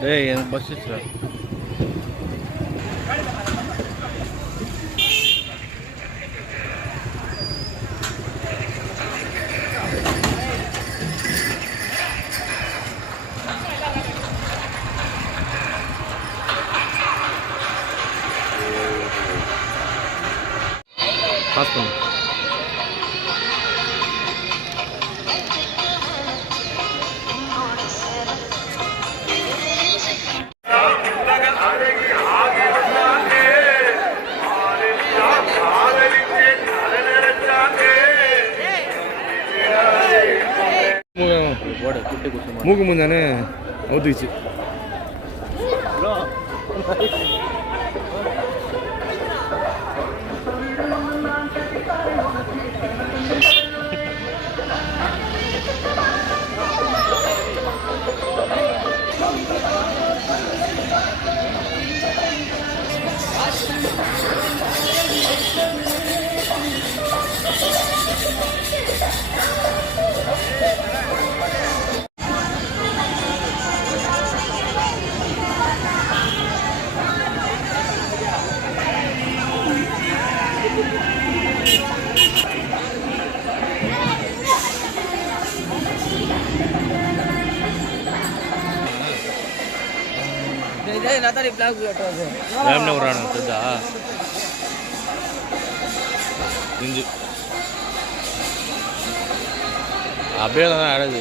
டேய் எனக்கு bus sir pass பண்ணு மூக்கு முந்தானே ஒத்துக்குச்சு அப்படியே தான் அழகு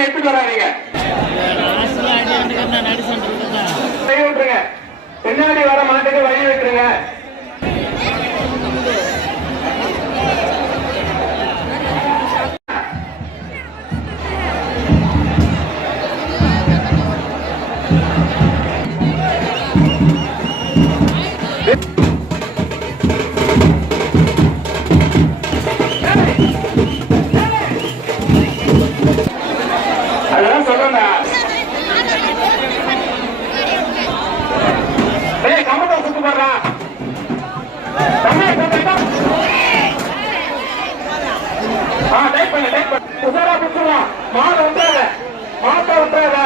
யாருமே எடுத்துட்டு வராதீங்க. வழி விட்டுருங்க. பின்னாடி வர மாட்டுக்கு வழி விட்டுருங்க. அதெல்லாம் சொல்றேன். கம்பத்தை சுத்து போடுறான். உசாரா பிடிச்சிருவான். மாடு விட்டாத, மாட்டை விட்டாத.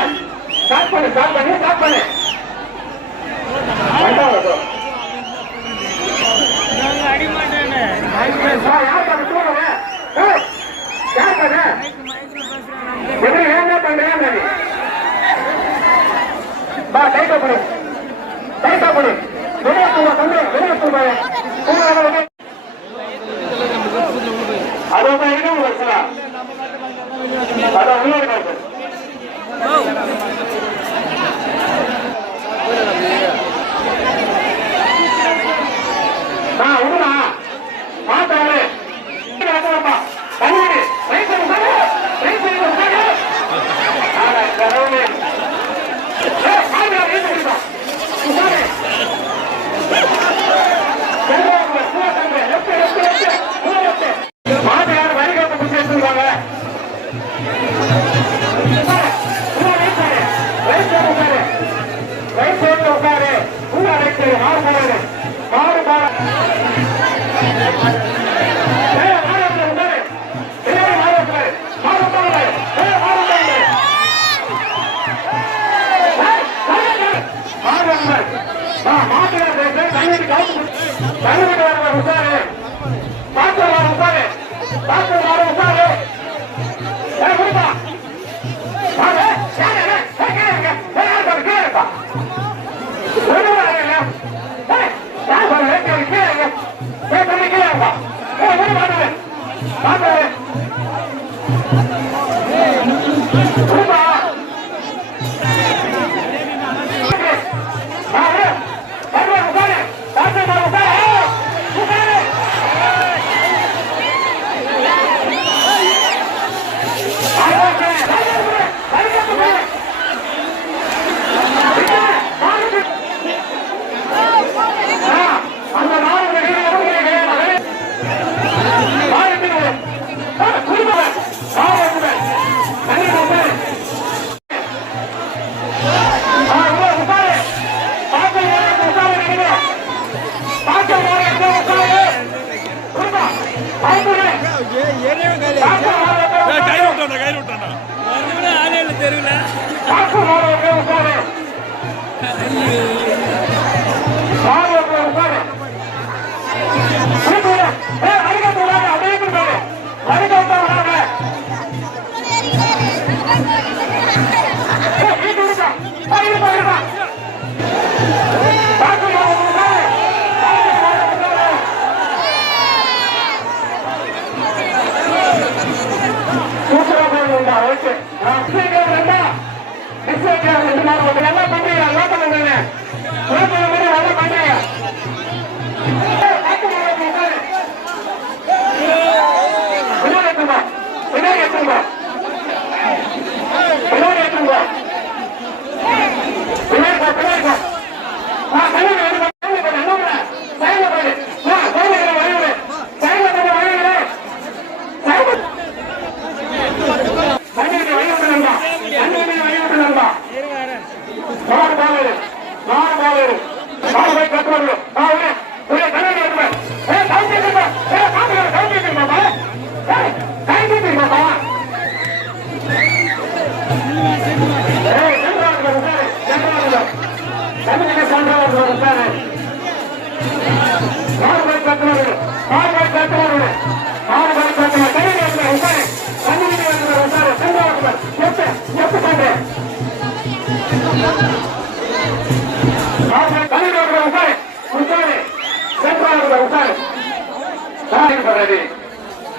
ஸ்டார்ட் பண்ணு, ஸ்டார்ட் பண்ணு, ஸ்டார்ட் பண்ணு. என்ன பண்றேன்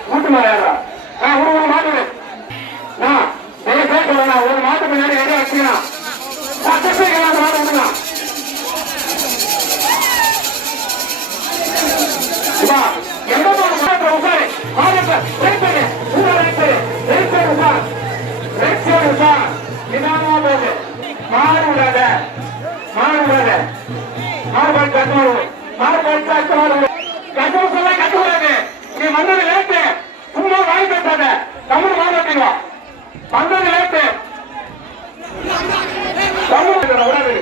கூட்டு மாறியா சொல்லலாம் ஒரு மாதத்துக்கு முன்னாடி ரெடியா வச்சுக்கலாம் மாடு விட்டுக்கலாம் நீ வந்தது லேட்டு சும்மா வாங்கி பேசாத தமிழ் மாவட்டீங்க வந்தது லேட்டு தமிழ் உடனே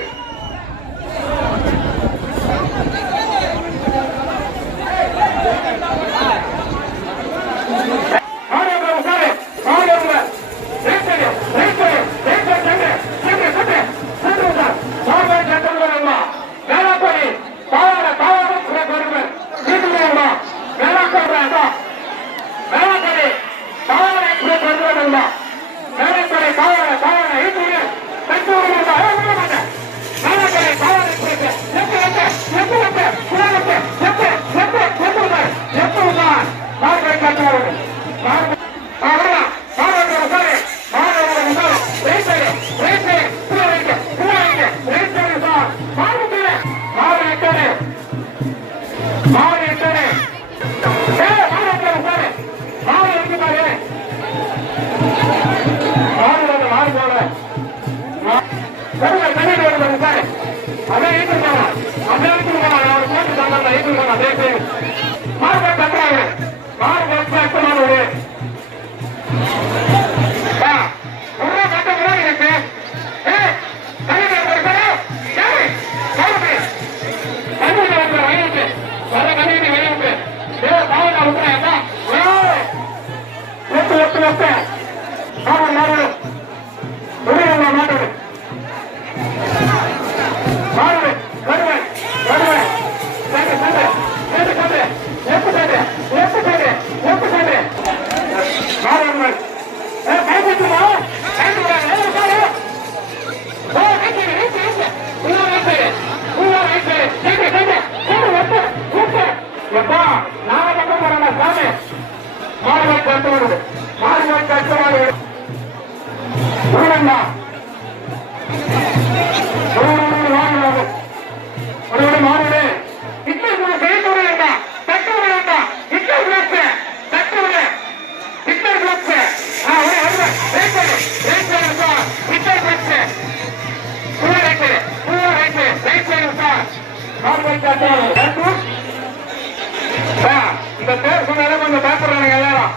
இந்த பேர் சொன்னாலே கொஞ்சம் பயப்படுறாங்க எல்லாரும்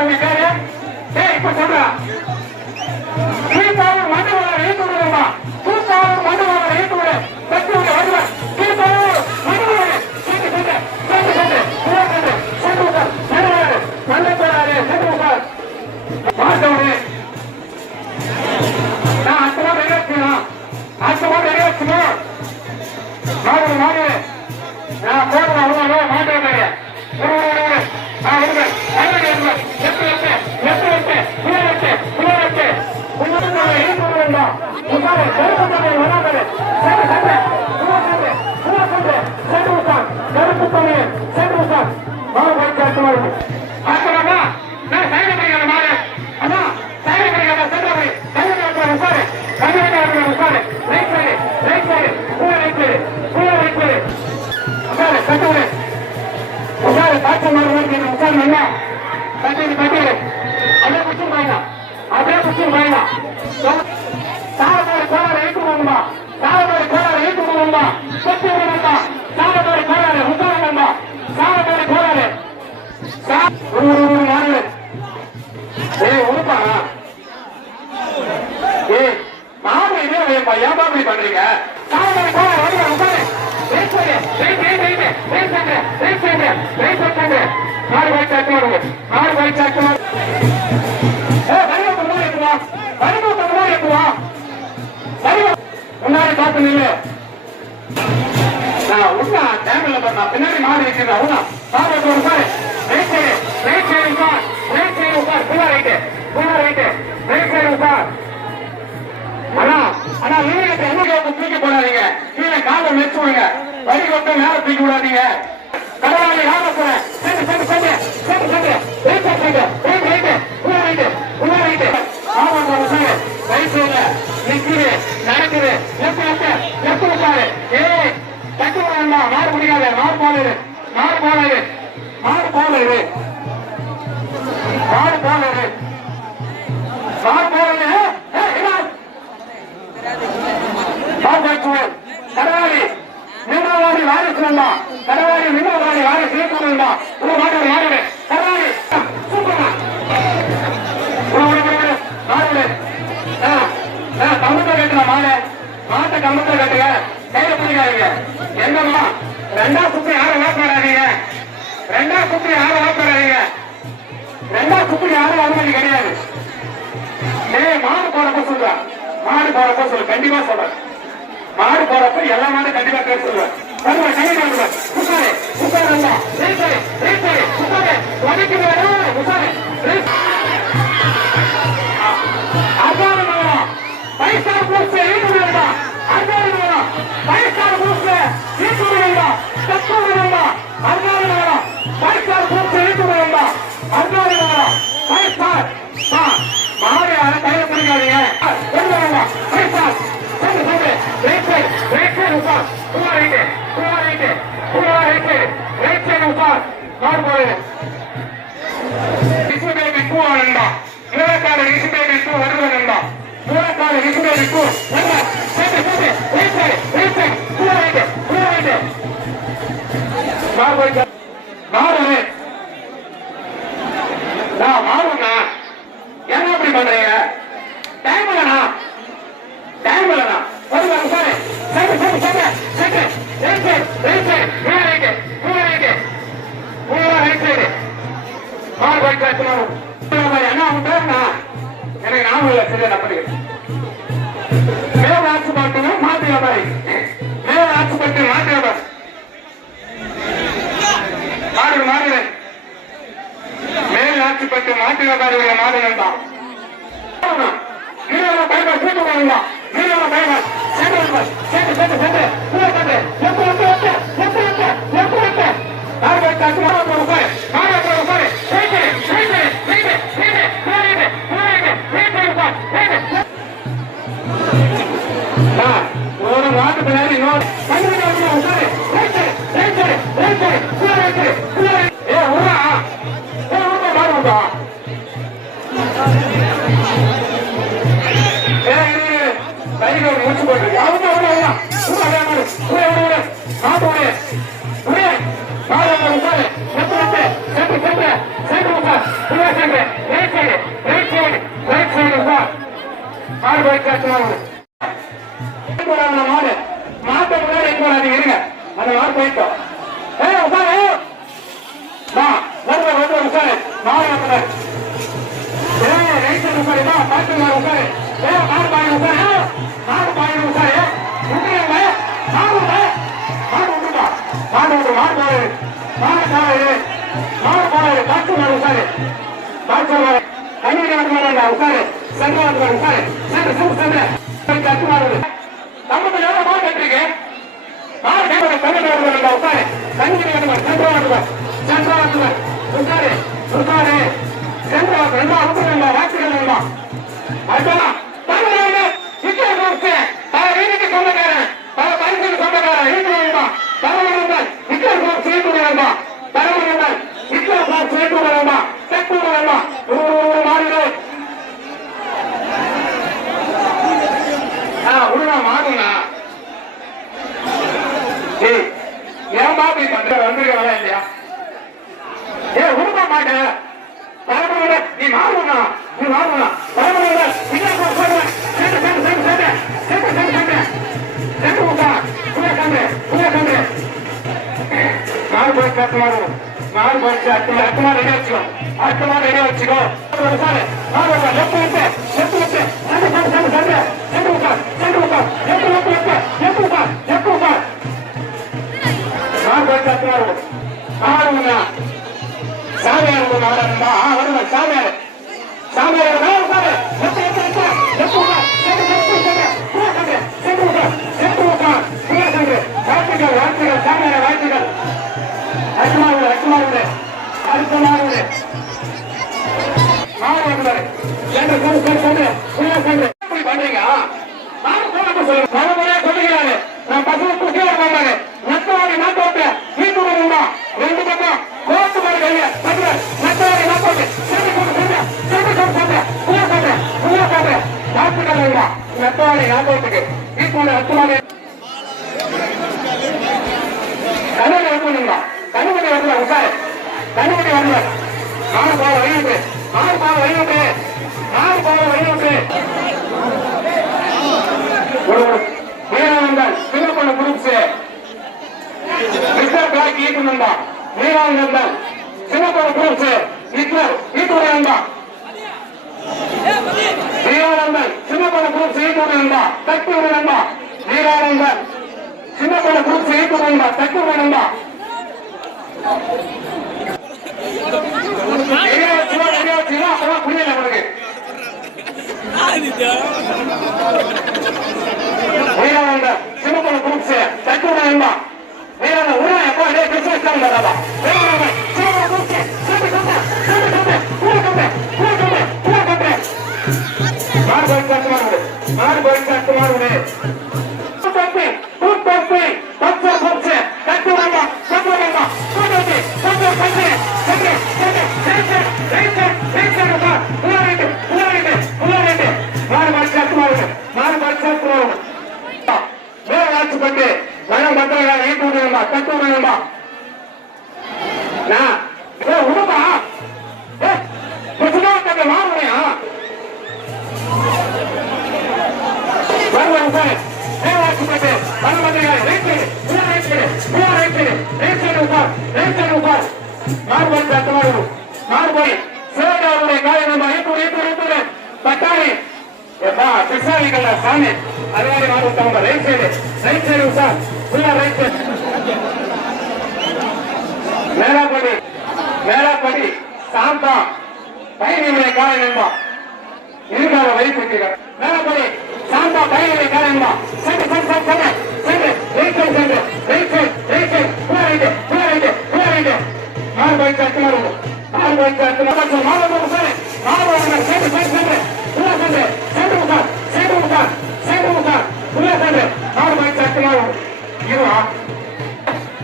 தம்பி பேரு இப்ப சொல்றா பின்னாடி மாறி இருக்கிறேன் சார் புள்ள ரைட்டு ரைட் சைடு சார் அண்ணா அண்ணா நீங்க என்ன தூக்கி போடாதீங்க கீழே காலை மெச்சு விடுங்க வரி கொண்டு மேல தூக்கி விடாதீங்க கடவுளை யார போறேன் சென்று சென்று சென்று சென்று சென்று ரைட் சைடு ரைட்டு புள்ள ரைட்டு ஆமா சார் ரைட் சைடுல நிக்குது நடக்குது லெஃப்ட் உட்காரு ஏய் தட்டு வேண்டாம் மாறு பிடிக்காத மாறு போடுது கடவாரி மீனவாரி வாரிசு வேண்டாம் கடவாரி மீனவாரி வாரிசு சேர்த்து வேண்டாம் ஒரு மாடு கடவாரி சூப்பரா மாடு கம்பத்தை கட்டுற மாட்டை கம்பத்தை கட்டுங்க கையில பிடிக்காதீங்க என்னம்மா ரெண்டாம் சுத்தி யாரும் வாக்காடாதீங்க ரெண்டாம் சுத்தி யாரும் அனுமதி கிடையாது மாடு போறப்ப சொல்லு கண்டிப்பா சொல்றேன் மாடு போறப்ப எல்லா மாடு கண்டிப்பா பேச சொல்லுவேன் பைசா பூச ஈட்டு வேண்டாம் பைசா பூச ஈட்டு வேண்டாம் தப்பு வேண்டாம் பைசா பூச ஈட்டு வேண்டாம் பைசா மாடு யார கையில பிடிக்காதீங்க பைசா என்ன அப்படி பண்றீங்க டைம் இல்லைண்ணா என்ன எனக்கு ஞாபகம் இல்லை சரியா நம்புறீங்க மேல் ஆட்சிப்பட்டு மாட்டு வியாபாரி மேல் ஆட்சிப்பட்டு மாட்டு வியாபாரிகளை மாடுகள் தான் ஒரு மாட்டு பின்னாடி மூச்சு போட்டு மாடு மாட்டை முன்னாடி போடாதீங்க இருங்க அந்த மாடு போயிட்டோம் இல்லையா உருவ மாட்டேன் நீ மாறுவா ரெடி வச்சுக்கோ சாமியார் வருவார் சாமியார் மறுமுறையா சொல்லுகிறாரு. நான் பசங்க குட்டி வந்தாங்க. நத்தவாடி நாட்டோட்டு வீட்டு விடுங்களா? 2 பக்கம் கோட்டு மாதிரி கைய நத்தவாடி நாட்டோட்டு நத்தவாடி நாட்டோட்டுக்கு வீட்டு அத்துமாடி கண்ணுமணி வரணுங்களா? கண்ணுமணி வரல உட்காரு. கண்ணுமணி வரல. 4 பால் வழிவிட்டு 4 பால் வழிவிட்டு 4 பால் வழிவிட்டு வீரானந்தன் சின்னப்பண்ண குரூப்ஸ் மிஸ்டர் பிளாக் ஈட்டுனந்தா. வீரானந்தன் சின்னப்பண்ண குரூப்ஸ் ஹிட்லர் ஈட்டுனந்தா. வீரானந்தன் சின்னப்பண்ண குரூப்ஸ் ஈட்டுனந்தா. தட்டி விடுனந்தா. வீரானந்தன் சின்னப்பண்ண குரூப்ஸ் ஈட்டுனந்தா. தட்டி விடுனந்தா. அப்பதான் புரியல உங்களுக்கு. வீரானந்தன் சின்னப்பண்ண குரூப்ஸ் தட்டி விடுனந்தா. வீரான உள்ள எப்போ அதே பிரச்சனை வச்சாங்க. வீரானந்தன் சின்னப்பண்ண குரூப்ஸ் மாடு பரிசாட்டு மாடு மேலாட்சிப்பட்டு மனம் பத்திரங்க ஈட்டு விடுங்கம்மா. தட்டு விடுங்கம்மா. உடுப்பா மாறுமையா மேலாட்சிப்பட்டு மனம் பத்திரங்க மாறுபடி மாறுபடி சிவகாருடைய காரணமாக பட்டாணி கிருஷ்ணாவிகள் சாமி அதிகாரி மாறுத்தவங்க ரைட் சைடு சார் ஃபுல்லா ரைட் சைடு மேலாப்படி சாந்தா பயணியுடைய காரணமா இருக்காத வைப்பு மேலாப்படி சாந்தா பயணியுடைய காரணமா சென்று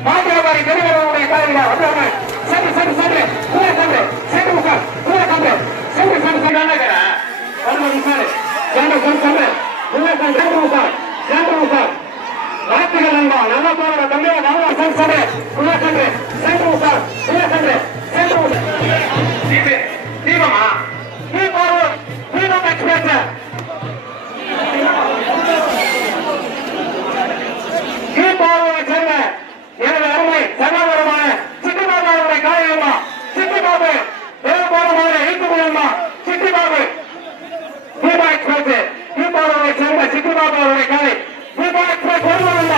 மாத்திரவாரி பெருவருடைய காரணமா நல்லா போற தம்பியா நல்லா சென்று தீபமா தீபம் எக்ஸ்பிரஸ் தீபாவளி சேர்ந்த எனது அருமை சகோதரமான சிட்டிபாபாவுடைய காரியமா சிட்டிபாபு தேவபாபுமான ஈட்டுமா சிட்டிபாபு தீபா எக்ஸ்பிரஸ் தீபாவளியை சேர்ந்த சிட்டிபாபாவுடைய காலை தீபா எக்ஸ்பிரஸ் வருவாங்க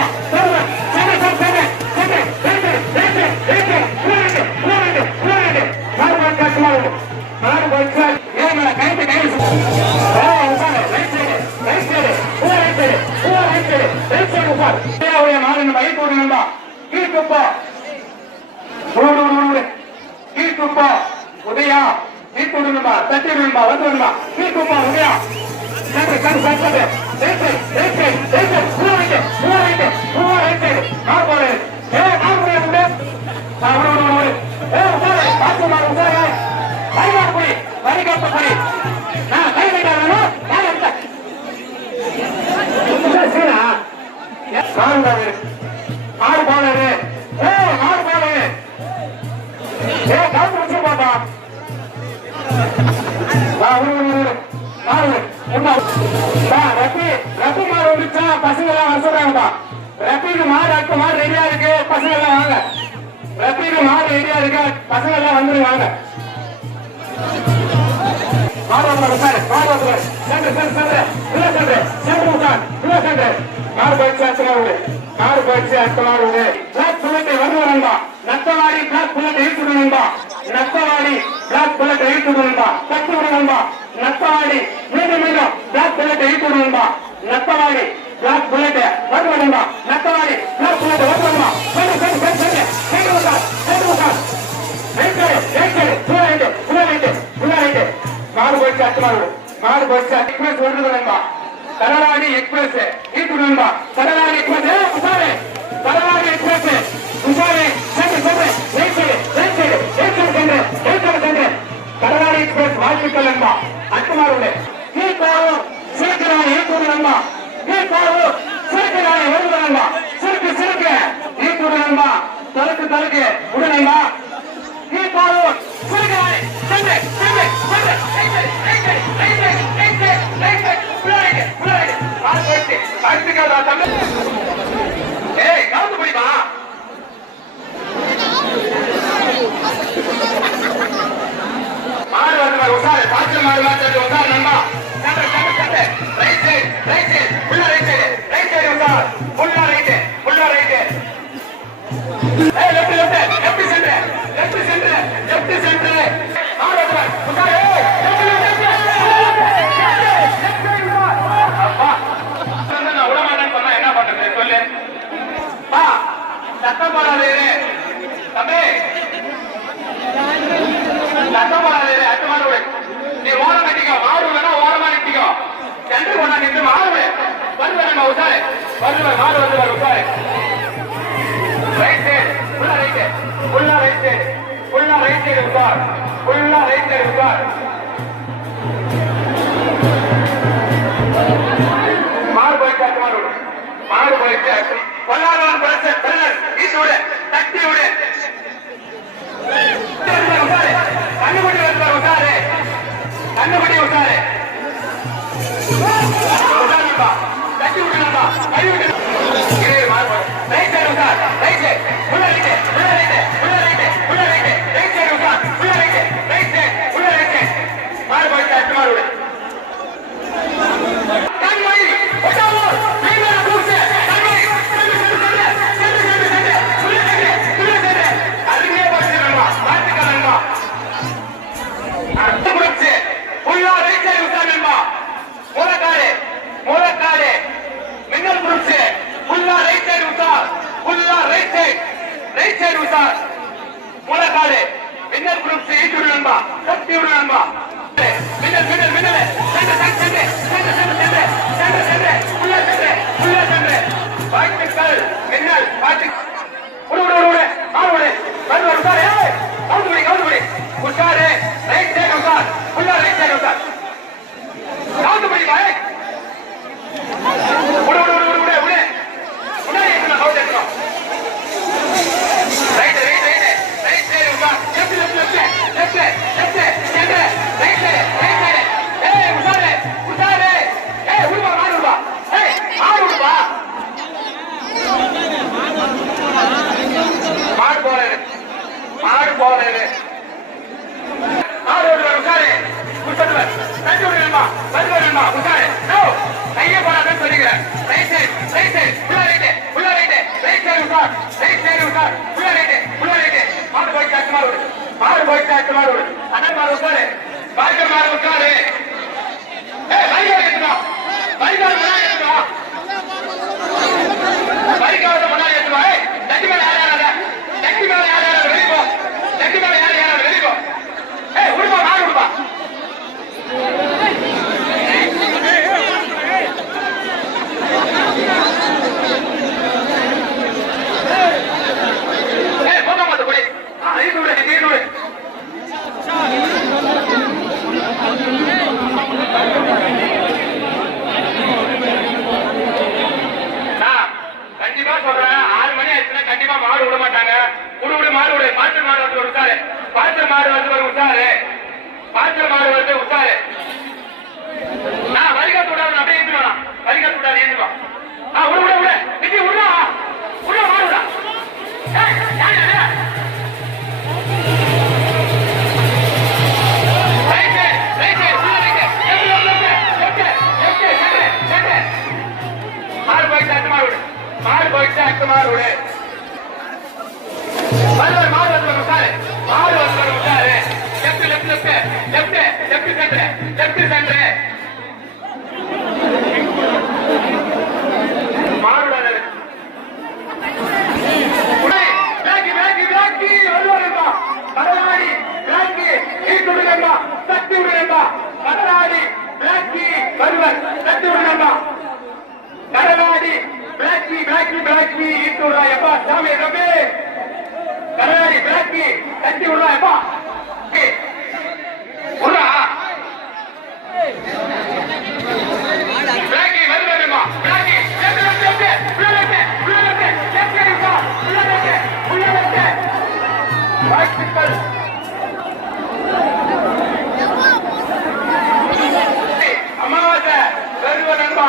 உதயா வீட்டுடுமா தட்டிடுமா வந்துடுமா வீட்டுப்பா உதயா ஆறு பாலரு பாப்பா ரப்பி மாடு வந்துச்சா பசங்க எல்லாம் வர சொல்றாங்கப்பா. ரப்பிக்கு மாடு அடுத்த மாடு ரெடியா இருக்கு பசங்க எல்லாம் வாங்க. ரப்பிக்கு மாடு ரெடியா இருக்கு பசங்க எல்லாம் வந்துருங்க வாங்க. மாடு உட்காரு மாடு உட்காரு மாடு போயிடுச்சு அடுத்த மாடு பிளாக் புல்லட்டை வந்து வரண்டா. நத்தவாடி பிளாக் புல்லட்டை இழுத்துடுங்கப்பா. நத்தவாடி பிளாக் புல்லட்டை இழுத்துடுங்கப்பா. தட்டி விடுங்கப்பா. நத்தவாடி மீண்டும் பிளாக் புல்லட்டை இழுத்துடுங்கப்பா. நத்தவாடி பிளாக் புல்லட்டை வந்து வரண்டா. நத்தவாடி பிளாக் புல்லட்டை வந்து வரண்டா. மாடு போயிடுச்சு அடுத்த மாடு மாடு போயிடுச்சு எக்ஸ்பிரஸ் வருதுங்கப்பா. கடலாடி எக்ஸ்பிரஸ் ஈட்டுடா கடலாடி எக்ஸ்பிரஸ் உசாரே கடலாடி எக்ஸ்பிரஸ் உசாரே சென்று சென்று ரைட் சைடு ரைட் சைடு சென்று கடலாடி எக்ஸ்பிரஸ் வாழ்த்துக்கள் நண்பா அட்டுமாறுலே ஈட்டாவும் சிறுக்கிறாய் ஈட்டுடு நண்பா ஈட்டாவும் சிறுக்கிறாய் வருது நண்பா சிறுக்கு சிறுக்கு ஈட்டுடு நண்பா தலுக்கு தலுக்கு உடனேமா ஈட்டாவும் சிறுக்கிறாய் சென்று சென்று சென்று right side right side right side right side புள்ளாயிடு வாழ்த்துக்கள் தமிழ் ஏய் கவுந்து போய்மா மாடு வந்து உசாரு பாத்து மாடு மாத்து உசாரு நண்பா சென்று சென்று சென்று ரைட் சைடு புள்ள ரைட் சைடு உசார் புள்ள ரைட் ஏய் லெஃப்ட் சென்று மாடு வந்து உசாரு சத்தம் போடாதே தம்பி சத்தம் போடாதே அட்டுமாடு நீ ஓரம் கட்டிக்கோ மாடு வேணா ஓரமா நிட்டிக்கோ சென்று கொண்டா நின்று மாடு வருவாரு உசாரு வருவார் மாடு வருவார் உசாரு ரைட் சைடு ஃபுல்லா ரைட் சைடு உசார் ஃபுல்லா ரைட் சைடு உசார் மாடு போயிட்டு பொல்லாதவன் பிரதர் ஈட்டோடு தட்டி விடு கண்ணுபடி வருவார் உசாரு தட்டி விடுங்கப்பா கை விட்டு ரைட் சைடு உசார் ரைட் சைடு உள்ள ரைட் சைடு உசார் ரைட் சைடு மாறு போயிட்டு அட்டு மாறு விடு கடலாடி பிளாக்கி வருவர் தட்டி விடுங்கப்பா பிளாக்கி ஈட்டு விடுறா எப்பா சாமி தம்பி கரையாடி பிளாக்கி கட்டி விடுறா எப்பா விடுறா பிளாக்கி வருமா பிளாக்கி அமாவாசை வருவ நண்பா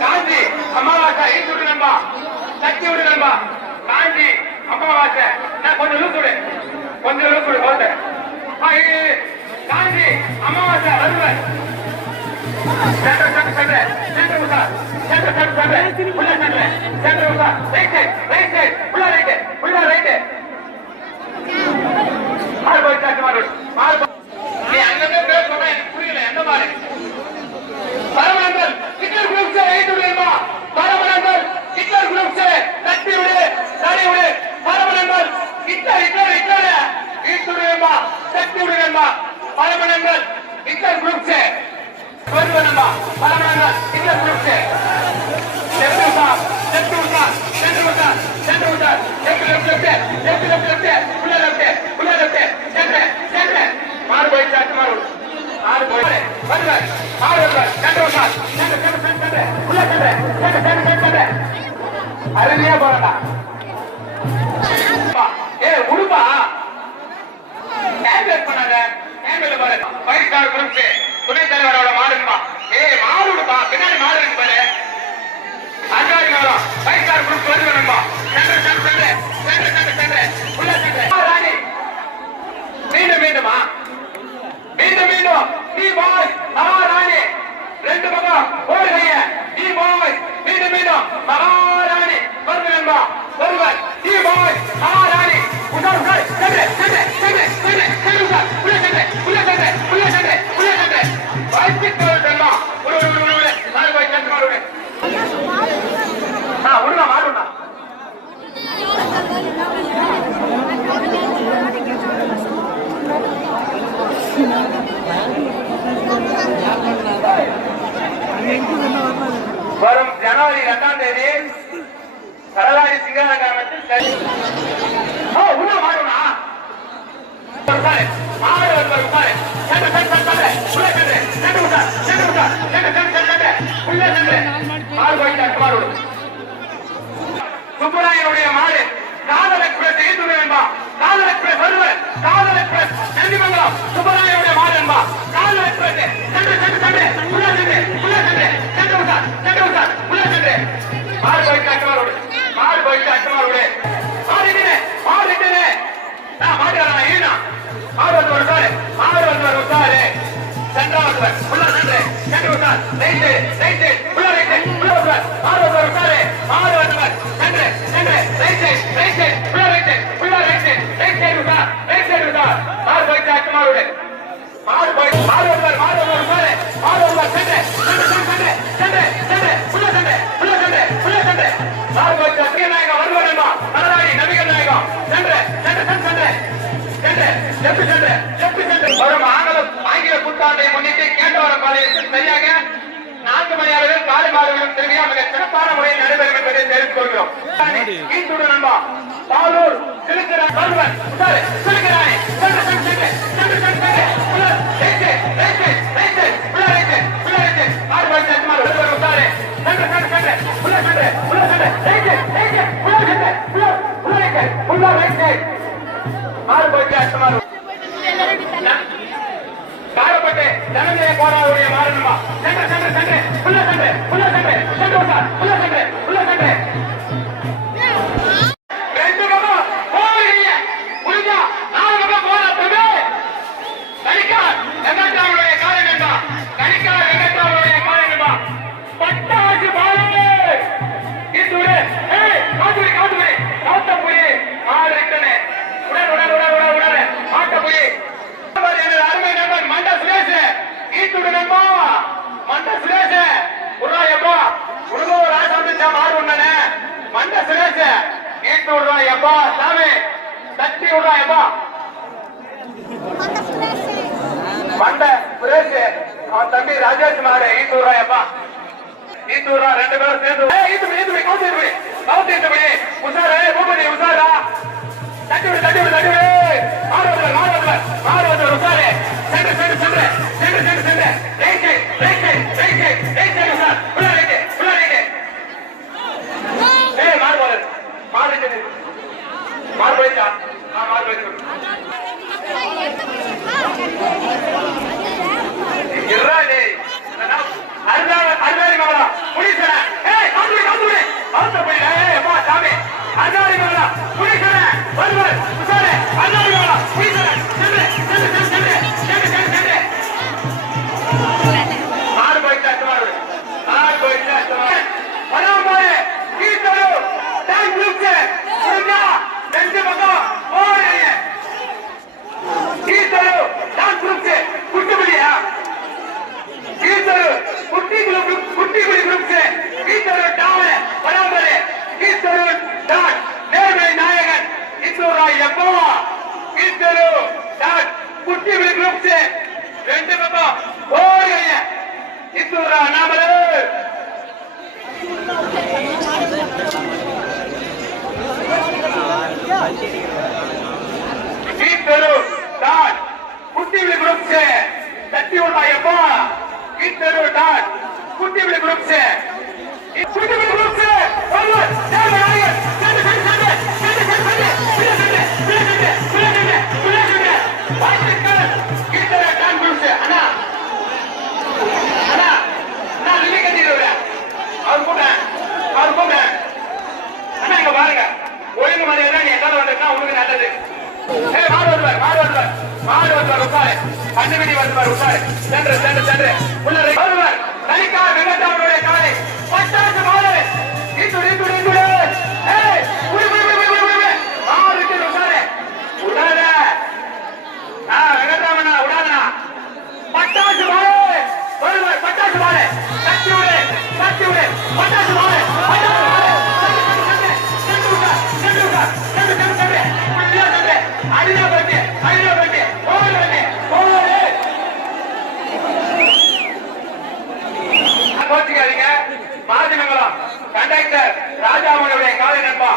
காஞ்சி அமாவாசை ஈட்டு நண்பா கட்டி விடு நண்பா காஞ்சி அமாவாசை நான் கொஞ்சம் லூஸ் விடு போட்டு காஞ்சி அமாவாசை வருவன் புரியல எந்த மாதிரி பரமனங்கள் ஹிட்லர் குரூப் से ईट उड़ेगा பரமனங்கள் ஹிட்லர் குரூப் से கட்டி விடு தடி விடு பரமனங்கள் ஹிட்லர் ईट उड़ेगा கட்டி விடுங்கம்மா பரமனங்கள் ஹிட்லர் குரூப் से வருவனம்மா பரமனங்கள் ஹிட்லர் குரூப் से मार भाई चाट मारो मार भाई வருவார் ஆறுவார் கண்டோசார் அருமையா போறடா ஏ உடுப்பா கேம்பேட் பண்ணாத கேம்பேட்ல பாரு பைக்கார் குரூப் துணை தலைவரோட மாடுப்பா ஏ மாடுப்பா பின்னாடி மாடு இருக்கு பாரு அங்காரி மாடு பைக்கார் குரூப் வருவனம்பா உள்ள ராணி மீண்டுமா மீண்டும் நீ பாய் மகாராணி ரெண்டு பக்கம் ஓடுகைய நீ பாய் மீண்டும் மகாராணி வருவன்பா வருவன் நீ பாய் மகாராணி உதாரணம் வரும் ஜனவரி 2ஆம் தேதி கடலாடி சிங்கார கிராமத்தில் சுப்பராயனுடைய மாடு காதல் எக்ஸ்பிரஸ் ஈட்டுடன் என்பா காதல் எக்ஸ்பிரஸ் வருவர் காதல் எக்ஸ்பிரஸ் நெல்லிமங்கலம் சுப்பராயனுடைய மாடு என்பா காதல் எக்ஸ்பிரஸ் மாடு போயிட்டு அச்சமாரோடு மாறிட்டேனே நான் மாட்டுக்காரன் ஈனா மாடு வந்து வருவாரு சென்றா வருவார் உள்ள சென்று விட்டார் ரைட்டு உள்ள ரைட்டு உள்ள வருவார் மாடு வந்து வருவாரு மாடு வந்தவர் சென்று உள்ள ரைட்டு ரைட் சைடு விட்டார் மாடு போயிட்டு அச்சமாரோடு மாடு வருவார் ஆங்கில புத்தாண்டை முன்னிட்டு கேட்டவர பாளையத்தில் சரியாக 4 மணி அளவில் காலை மாடுகளும் திரும்பியா மிக சிறப்பான முறையில் நடைபெறும் என்பதை தெரிவித்துக் கொள்கிறோம். ஈட்டுடன் நண்பா பாலூர் சிலுக்கிறான் வருவன் சிலுக்கிறானே காரப்பட்டு தனநிலை போராடுடைய மாறணுமா ரெண்டு பக்கம் போறீங்க புரிஞ்சா 4 பக்கம் போராட்டமே கணிக்கார் வெங்கட்ராவுடைய காரணம் என்பா பட்டாசு பாலே இந்துரு காட்டுரை காட்டப்புரி மாடு ரிட்டனே உடனே காட்டப்புரி அருமை நண்பன் மண்ட சுரேஷ் ஈட்டுடன் மண்ட சுரேஷ் உருவாயப்பா உருவ ஒரு ஆசை வந்துச்சா மாடு உடனே மண்ட சுரேஷ் ஈட்டு விடுறாயப்பா சாமி தட்டி விடுறாயப்பா மண்ட சுரேஷ் அவன் தம்பி ராஜேஷ் மாடு ஈட்டு விடுறாயப்பா ஈட்டு விடுறா 2 பேரும் சேர்ந்து கவுத்திருப்படி உசாரு பூபதி உசாரா தட்டி விடு தட்டி விடு தட்டி விடு மாறுவதர் மாறுவதர் மாறுவதர் உசாரு சென்று சென்று சென்று சென்று சென்று சென்று right right right right right உசார் உள்ள ரைட் ஏய் மாறுவதர் மாறுவதர் மாறுவதா மாறுவதர் இராதே அருணாரி மகளா புலிசன ஏய் காந்து காந்து காந்து போய் ஏய் அப்பா சாமி அருணாரி மகளா புலிசன வருவர் உசாரே அருணாரி மகளா புலிசன சென்று சென்று சென்று சென்று சென்று சென்று ஆறு போயிட்டா பராமாயே கீதரு டைம் லுக்ஸே புரியா ரெண்டு பக்கம் ஓடுங்க கீதரு டான்ஸ் லுக்ஸே குட்டுபடியா कुट्टी ग्रुप से डावे बराबर डाट नेरवे नायकन इतोरा यप्पवा डाट कुट्टी ग्रुप से ரெண்டு பக்கம் ஓடுங்க இத்தூரா நாமலே डाट कुट्टी ग्रुप से तट्टी उड़ा यप्पवा डाट कुट्टी ग्रुप से फॉरवर्ड जय नायक चल चल चल चल चल चल डाट ग्रुप से अना अना ना लिली के दिलो रे और को मैं अना இங்க பாருங்க ஒழுங்கு மரியாதை நீ எட்டால வந்தா உங்களுக்கு நல்லது ஏய் மாறுவர் உட்காரு கண்டுபிடி வருவார் உட்காரு சென்று சென்று சென்று உள்ள வருவார் தனிக்கா வெங்கடாவுடைய காலை பட்டாசு மாலை இந்துடு இந்துடு இந்துடு ஏய் உடி உடி உடி உடி உடி மாறுக்கு உட்காரு உடாத வெங்கடாமனா உடாதனா பட்டாசு மாலை வருவார் பட்டாசு மாலை தட்டி விடு பட்டாசு மாலை அடியா பட்டி கோச்சிக்காதீங்க மாஜிமங்கலம் கண்டக்டர் ராஜாவுடைய காலை நண்பா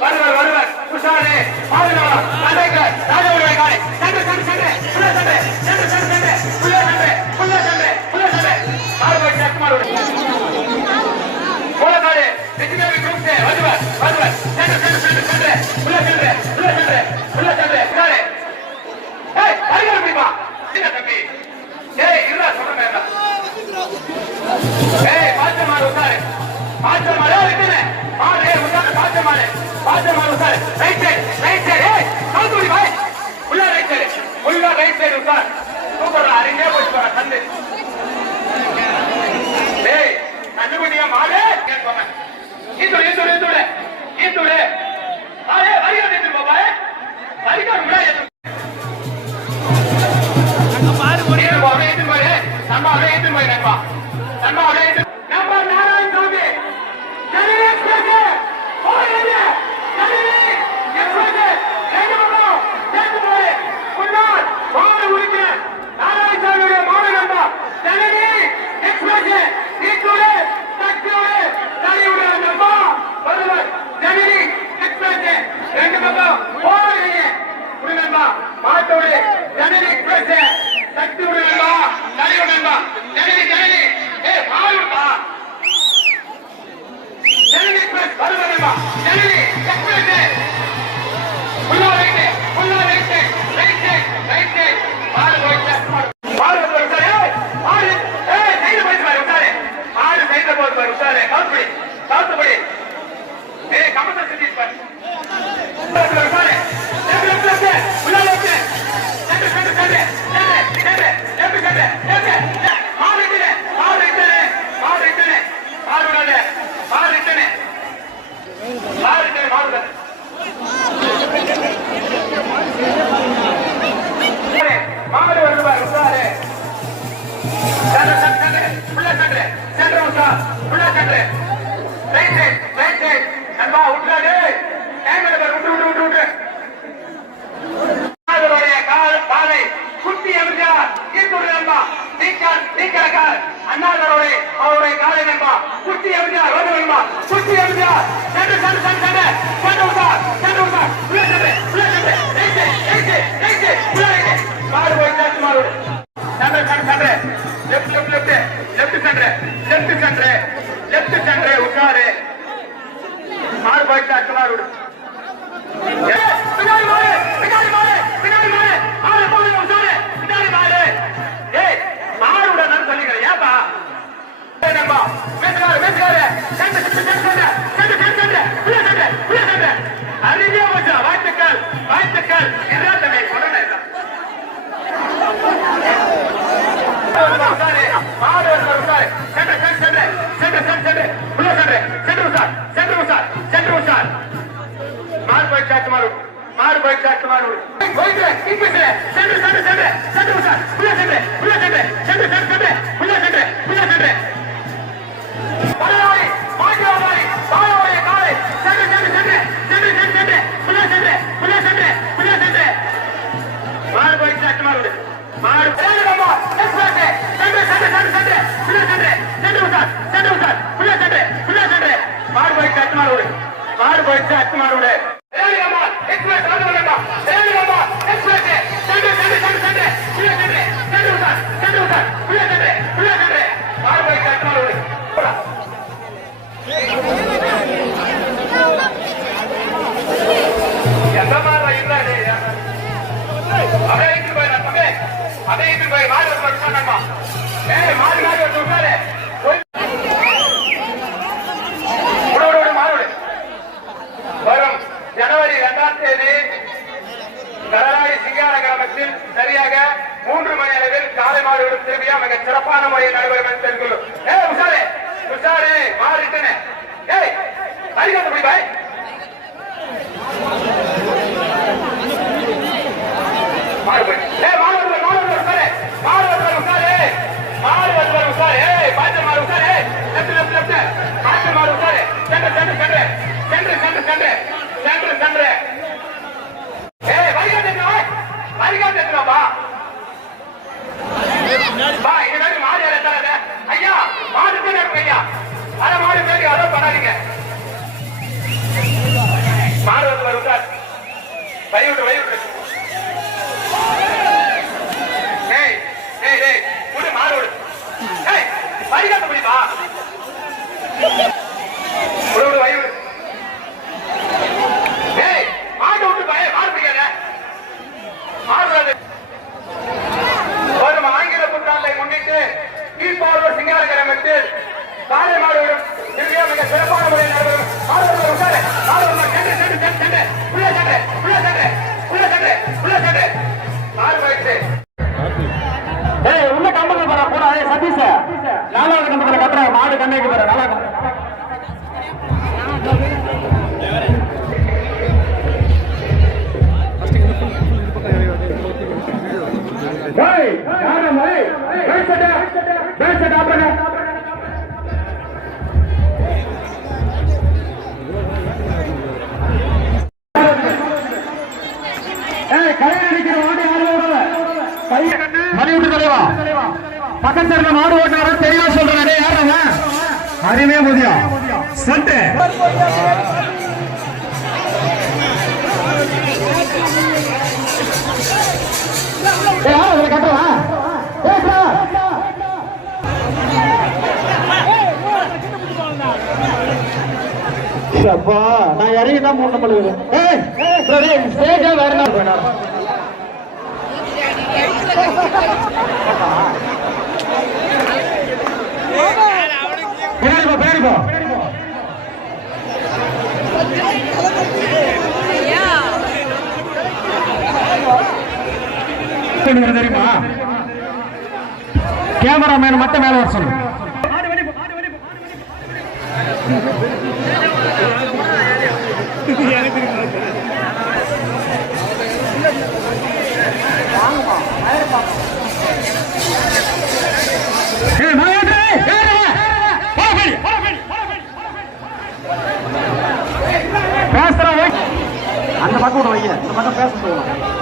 வருவர் உஷாரே மாஜிமங்கலம் கண்டக்டர் ராஜாவுடைய காலை சென்று சென்று சென்று சென்று சென்று சென்று மாறுபடி சக்குமாருடைய போலக்காடு வெற்றிவேலி குரூப் से வருவர் சென்று சென்று சென்று சென்று உள்ள சென்று காலே ஏய் அருகே போய்ப்பா என்ன தம்பி ஏய் இல்ல சொல்றேன் ஏய் பாச்சமாரு உட்காரு பாச்சமாரு விட்டுனே மாரே உட்காரு பாச்சமாரு உட்காரு ரைட் சைடு ஏய் கால்துடி பாய் உள்ள ரைட் சைடு உட்கார் சூப்பரா அருகே போய் போற கண்ணு ஏய் கண்டுபிடியா மாரே கேட்பாங்க இந்துடு ஆயே வரியா நின்னு பாபாயே வரியா முன்னாடி அங்க பாரு போறியே பாரு ஏத்து பாரு நம்ம நண்பா நம்ம நாராயணசாமி ஜனனி எக்ஸ்பிரஸ் ஓடுங்க ஜனனி எக்ஸ்பிரஸ் ரெண்டு பக்கம் சேர்ந்து போய் முன்னாள் மாடு உரிக்க நாராயணசாமியுடைய மாடு நண்பா ஜனனி எக்ஸ்பிரஸ் இந்துடு தக்கியோடு தனியுடைய நண்பா வருவர் ஜனனி எக்ஸ்பிரஸ் ரெண்டு பக்கம் ஓடுங்க நண்பா மாட்டோடு ஜனனி எக்ஸ்பிரஸ் சக்தி உடனே நடிகா ஜனனி ஏய் மாறுடா ஜனனி எக்ஸ்பிரஸ் வருவா ஜனனி எக்ஸ்பிரஸ் உள்ள ரைட் மாறு சார் ஏய் சைடு போய் பாரு உட்காரு மாறு சைடுல போய் பாரு உட்காரு கவுத்துபடி ஏய் கமந்த சிட்டி பாரு உட்காரு உள்ள மாடு வருவார் உட்காரு நண்பா விட்டுறாரு விட்டு காலை குட்டி எம்ஜிஆர் நண்பா நீக்கலக்கார் அண்ணாதரோட அவருடைய காலை நண்பா குட்டி எம்ஜிஆர் வந்து நண்பா குட்டி எம்ஜிஆர் சென்று சென்று சென்று சென்று சென்று விட்டார் சென்று விட்டார் உள்ள சென்று உள்ள சென்று எய்து எய்து எய்து உள்ள எய்து மாடு போய் சேர்த்து மாடு சென்று சென்று சென்று லெஃப்ட் லெஃப்ட் லெஃப்ட் லெஃப்ட் சென்று லெஃப்ட் சென்று லெஃப்ட் சென்று உட்காரு மாடு போய் சேர்த்து மாடு பின்னாடி மாடு பின்னாடி மாடு பின்னாடி மாடு ஆளு போகுது உட்காரு பின்னாடி மாடு ஏய் மாடுட நான் சொல்லிக்கிறேன் ஏப்பா நண்பா மேற்காரு மேற்காரு சென்று சென்று சென்று சென்று சென்று சென்று உள்ள சென்று உள்ள சென்று அறிவியா போச்சா வாழ்த்துக்கள் வாழ்த்துக்கள் என்ன தம்பி உடனே மாடு உட்காரு சென்று சென்று சென்று சென்று சென்று சென்று உள்ள சென்று சென்று உட்கார் சென்று உட்கார் சென்று உட்கார் மாடு போய் சாட்டு மாடு மாடு போய் சாட்டு மாடு போயிட்டு இங்கிலீஷ்ல சென்று சென்று சென்று சென்று உட்கார் உள்ள சென்று உள்ள சென்று சென்று சென்று சென்று உள்ள சென்று உள்ள சென்று பரவாய் பாஜாவாய் பாயோடைய காலை சென்று சென்று சென்று சென்று சென்று சென்று உள்ள சென்று உள்ள சென்று உள்ள சென்று மாடு போய் சாட்டு மாடு மாடு பேரமா எக்ஸ்பிரஸ் சென்று சென்று சென்று சென்று உள்ள சென்று சென்று உட்கார் சென்று உட்கார் உள்ள சென்று உள்ள சென்று மாடு போய் சாட்டு மாடு மாடு போய் சாட்டு மாடு பேரமா எக்ஸ்பிரஸ் ஆடுறடா பேரமா எக்ஸ்பிரஸ் சென்று சென்று சென்று சென்று உள்ள சென்று சென்று உட்கார் சென்று உட்கார் உள்ள சென்று உள்ள சென்று மாடு போய் சாட்டு மாடு எந்த மாதிரி இல்லை அப்படியே போய் தம்பி அப்படியே போய் மாடு சொன்னம்மா ஏய் மாடு மாடு உட்காரு மாடு வரும் ஜனவரி 2ஆம் தேதி கடலாடி சிங்கார கிராமத்தில் சரியாக 3 மணி அளவில் காலை மாடுகளும் திரும்பியா மிக சிறப்பான முறையில் நடைபெறும் என்று தெரிவித்துள்ளோம். ஏய் உஷாரே உஷாரே மாறிட்டேனே ஏய் அடிக்காத போய் பாய் மாடு போய் ஏய் மாடு உஷாரே மாடு உஷாரே மாடு உஷாரே ஏய் பாய்ச்சல் மாடு உஷாரே லெஃப்ட் லெஃப்ட் லெஃப்ட் பாய்ச்சல் மாடு உஷாரே சென்று சென்று சென்று சென்று சென்று சென்று சென்று சென்று ஏய் வரிகாட்டேன் பா பா இது மாடு ஏற ஐயா மாடு பேர் ஐயா அரை மாடு பேரு அதோ பண்ணாதீங்க மாடு வந்து வருவார் வயிறு வயிறு ஏய் ஏய் ஏய் முடி மாடு விடு ஏய் வரிகாட்ட முடியுமா விடு வயிறு ஏய் மாடு விட்டு மாடு பிடிக்காத மாடு வரும் ஆங்கில புத்தாண்டை முன்னிட்டு கீழ்பாவூர் சிங்கார கிராமத்தில் காலை மாடுகளும் திருவிழா மிக சிறப்பான முறையில் நடைபெறும். மாடுகள் உட்காரு மாடு சென்று சென்று சென்று சென்று உள்ள சென்று உள்ள சென்று உள்ள சென்று உள்ள சென்று மாடு போயிடுச்சு. ஏய் உள்ள கம்பத்தில் போற போடா சதீஷ் 4வது கம்பத்தில் கட்டுற மாடு கண்ணைக்கு போற நல்லா பக்கத்துல மாடு ஓட்டுற தெளிவா சொல்றேன் யாருங்க அறிவே முடியா சட்டு கட்டுவா நான் இறங்கி தான் மூணு நம்மளுக்கு ஸ்டேஜா வேற தெரியுமா கேமராமேன் மட்டும் மேல வர சொல்லு அந்த பக்கம் விட வைங்க இந்த பக்கம் பேச போகணும்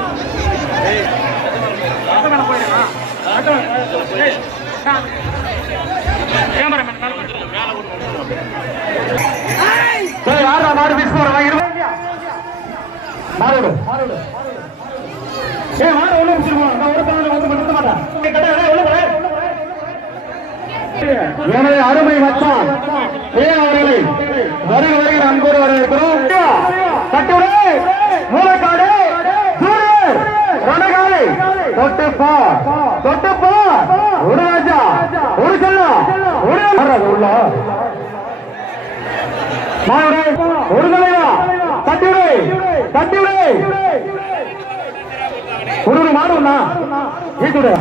யாரா மாடு மிஸ் போறா மாடு மாடு உள்ள முடிச்சிருவோம் நான் ஒரு தடவை வந்து நிறுத்த மாட்டேன் எனது அருமை மச்சான் அவர்களை வருகை அன்போடு வரவேற்கிறோம். கட்டுரை மூலக்காடு தொட்டுப்பா ஒரு ராஜா ஒரு செல்லம் உள்ள ஒரு தலைவா தட்டிவிடு ஒரு மாடுண்ணா வீட்டு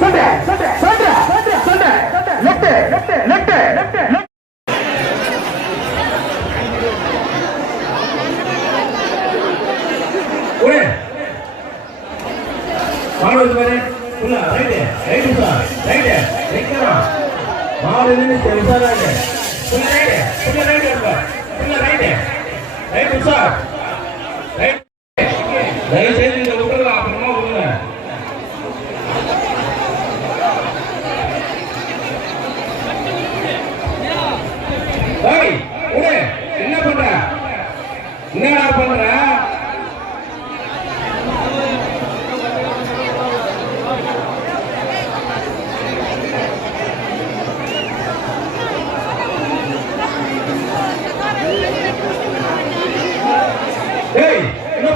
சண்டை தயவுசெய்து இந்த விட்டுறலாம் அப்புறமா விடுங்க. என்ன பண்ற என்னடா பண்ற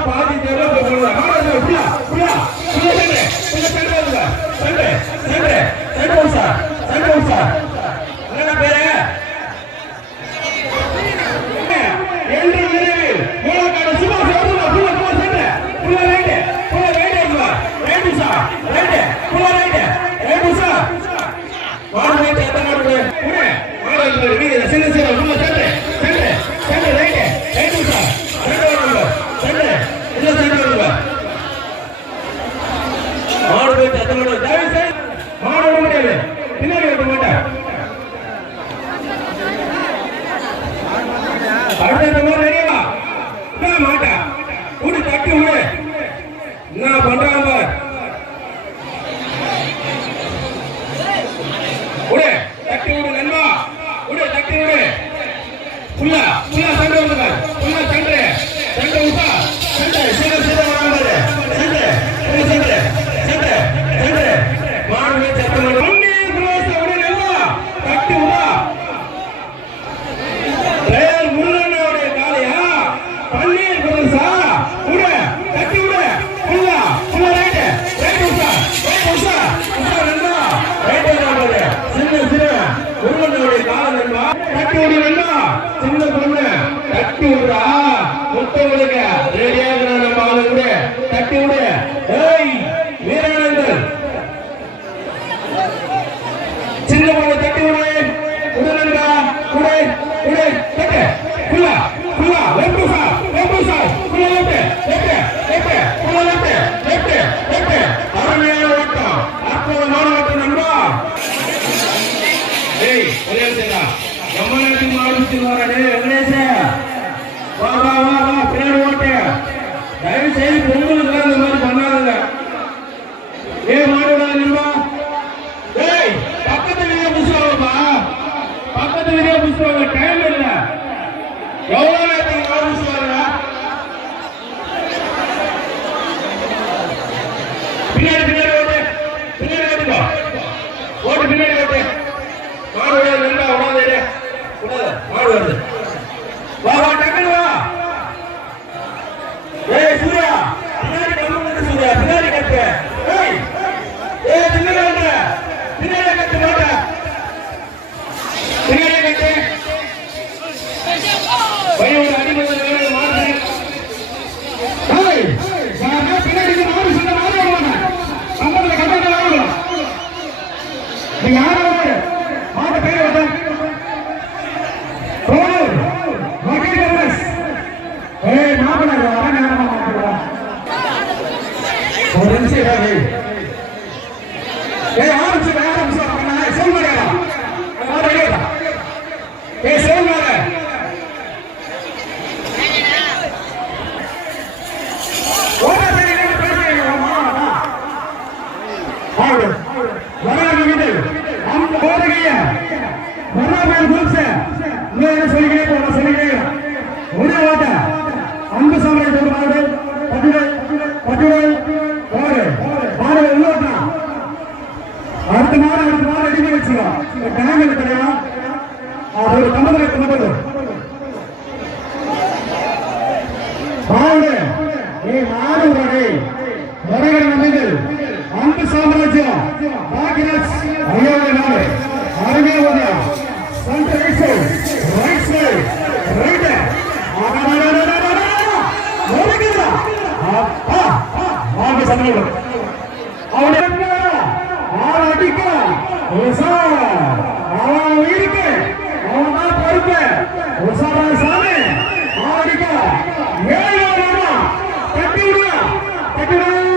பாதி என்ன பண்றாங்க தட்டி விடு நண்பா தட்டி விடு புல்லா சண்டை வந்து புல்லா சண்டை உசா சண்டை சீர வராங்க சண்டை மாடு சத்தம் தட்டி விடா முருகனுடைய காலையா பன்னீர் குரசா தட்டி விடு புல்லா ரைட் உசா நண்பா சின்ன முருகனுடைய கால நண்பா தட்டி விடு நண்பா சின்ன பொண்ணு தட்டி விடுறா முத்தவளுக்கு ரெடியாக நம்ம ஆளு கூட தட்டி விடு வீரானந்தன் சின்ன பொண்ணு தட்டி விடு உடனண்டா தட்டு புல்லா லெஃப்ட் அருமையான ஓட்டம் அற்புதமான ஓட்டம் நண்பா நம்ம நாட்டுக்கு மாடு வராடே வெங்கடேச வா பின்னாடி ஓட்டு தயவு செய்து பொங்கலுக்கு இந்த மாதிரி பண்ணாதுங்க மாடு நண்பா பக்கத்து வீடியோ புஷ்வாங்க டைம் இல்ல எவ்வளவு நேரத்துக்கு மாடு புஷ்வாங்க பின்னாடி ஓட்டு பின்னாடி ஓட்டு மாடு நண்பா மாடு வருது வா டக்குனு வா சூர்யா பின்னாடி கட்டு பின்னாடி கட்டு மாட்ட பின்னாடி கட்டு பையோட அடிமதி மாடு பின்னாடி மாடு சொன்ன மாடு சம்பளத்தில் கட்ட நீங்க யாரும் மாட்ட பேர் வந்த வராங்க பேர் குரூப்ஸ் இன்னும் சொல்லிக்கிறேன் போன சொல்லிக்கிறேன் ஒரே ஓட்ட அன்பு சாம்ராஜ் மாடு பட்டுடை ஓடு மாடு உள்ளோட்டா அடுத்த மாடு ரெடி பண்ணி வச்சுக்கோ டேங்க் கிடையாது ஒரு கம்பத்தில் மட்டும் மாடு மாடு முறைகள் நம்பிகள் அன்பு சாம்ராஜ்யம் பாக்கியராஜ் ஐயாவது நாடு அருமையா ஓடியா சென்டர் ரைட் சைடு ரைட் மாடு சமயம் அவன் அடிக்க அவன் இருக்கு அவன் தான் பொறுப்பு சாமி அடிக்க ஏழு கட்டி விடுவா கட்டி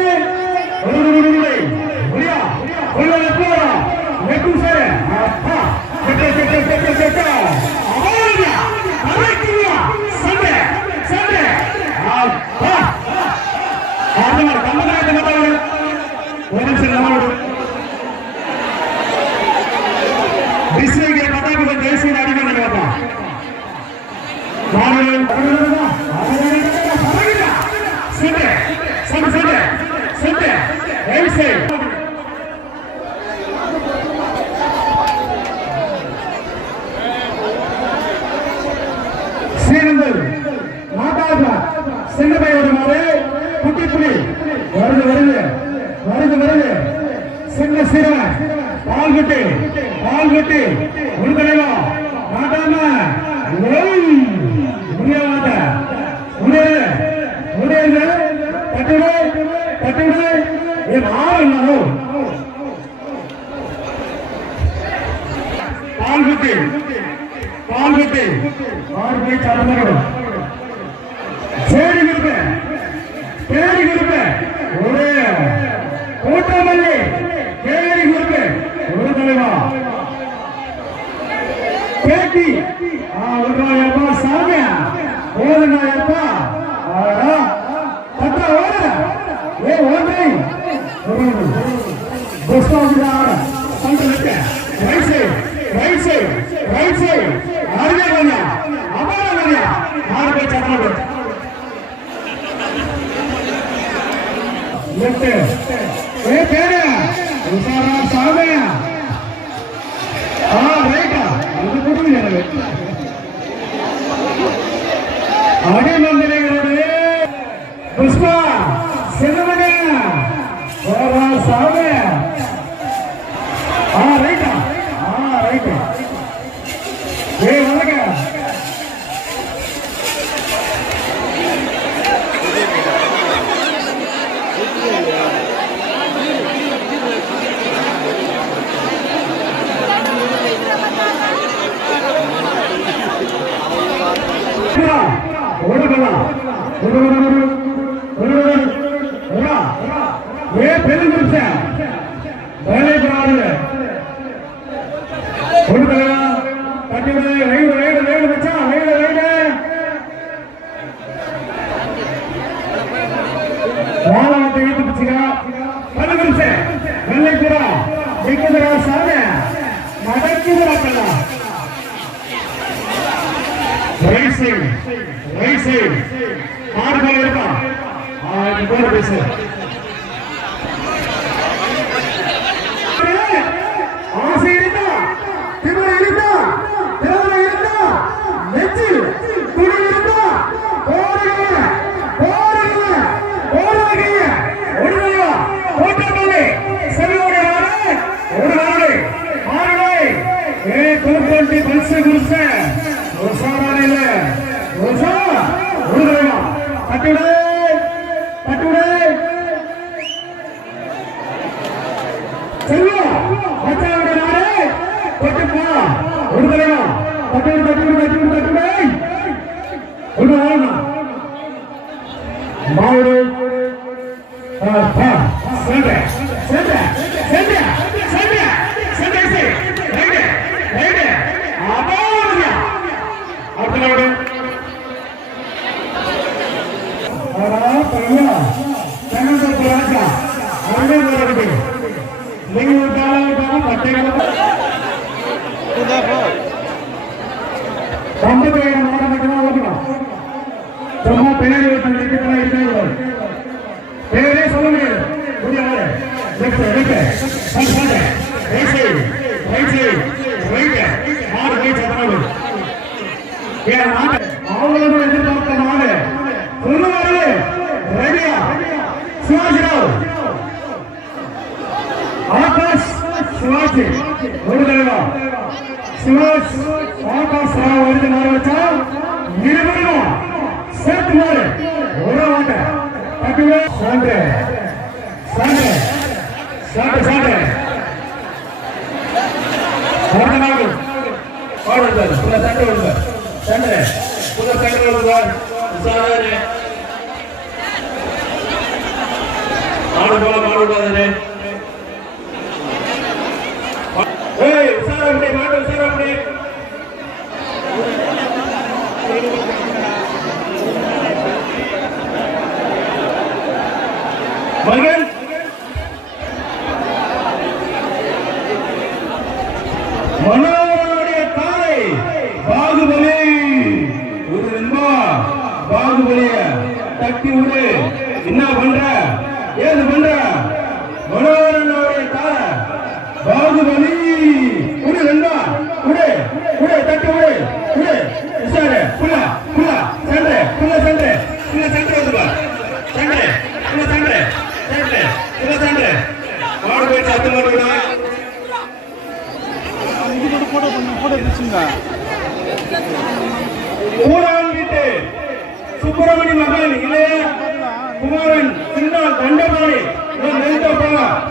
ஸ்ரீநந்தன் மாதாஜா சின்னமையோட மாறு குட்டிப்புலி வருது சின்ன சீரன் பால்குட்டி உள்கலைவா மாட்டாம முடியாத முடியாது கட்டுடு ஏன் ஆறு பால்குட்டி ஆறு போய் சாப்பிடணும் சேரி கொடுப்ப ஒரு கூட்டமல்லி கேரி கொடுப்ப ஒரு தலைவா கேட்டி ஒன்றாயப்பா சாமியா ஓதுனாயப்பா பத்த ஓட ஏ ஓதை புஷ்பாவிதான சண்டை ரைட் சைடு அருகே வந்தா அபார வந்தா ஆறு போய் சாப்பிடணும் லெஃப்ட் ஏ பேரு உசாரா சாமியா ரைட்டா இது கொடுங்க எனக்கு அடிமந்திரிகளோடு புஷ்பா சின்னமணியா சாமியா ரைட்டா ஏ வணக்க மாடு போய் சத்தனோடு அவங்களோட எதிர்பார்த்த மாடு சொல்லுவாரு ரெடியா சிவாஜிராவ் ஆகாஷ் சிவாஜி ஒரு தலைவா சிவாஜ் ஆகாஷ் ராவ் வருது மாடு வச்சா இருவரும் சேர்த்து மாடு ஒரு வாட்ட தட்டுவே சாண்டே சாண்டே சாண்டே சாண்டே மாடு பாடுறாரு புள்ள சண்டை வருங்க சண்டை புள்ள சண்டை வருவார் சாதாரண மாடு போல மாடு விடாதே ஏய் உசாரப்படி மாடு உசாரப்படி மகன் மனோருடைய காலை பாகுபலி ஒரு நண்பா பாகுபலிய தட்டி விடு என்ன பண்ற ஏது பண்ற மனோரனுடைய காலை பாகுபலி விடு நண்பா விடு விடு தட்டி விடு விடு உசாரு புள்ள புள்ள சண்டை புள்ள சண்டை புள்ள சண்டை வந்துப்பா சண்டை புள்ள சண்டை சண்டை புள்ள சண்டை மாடு போயிட்டு அத்து மாட்டுடா சுப்பிரமணி மகன் இளைய குமாரன் சின்னால் தண்டபாணி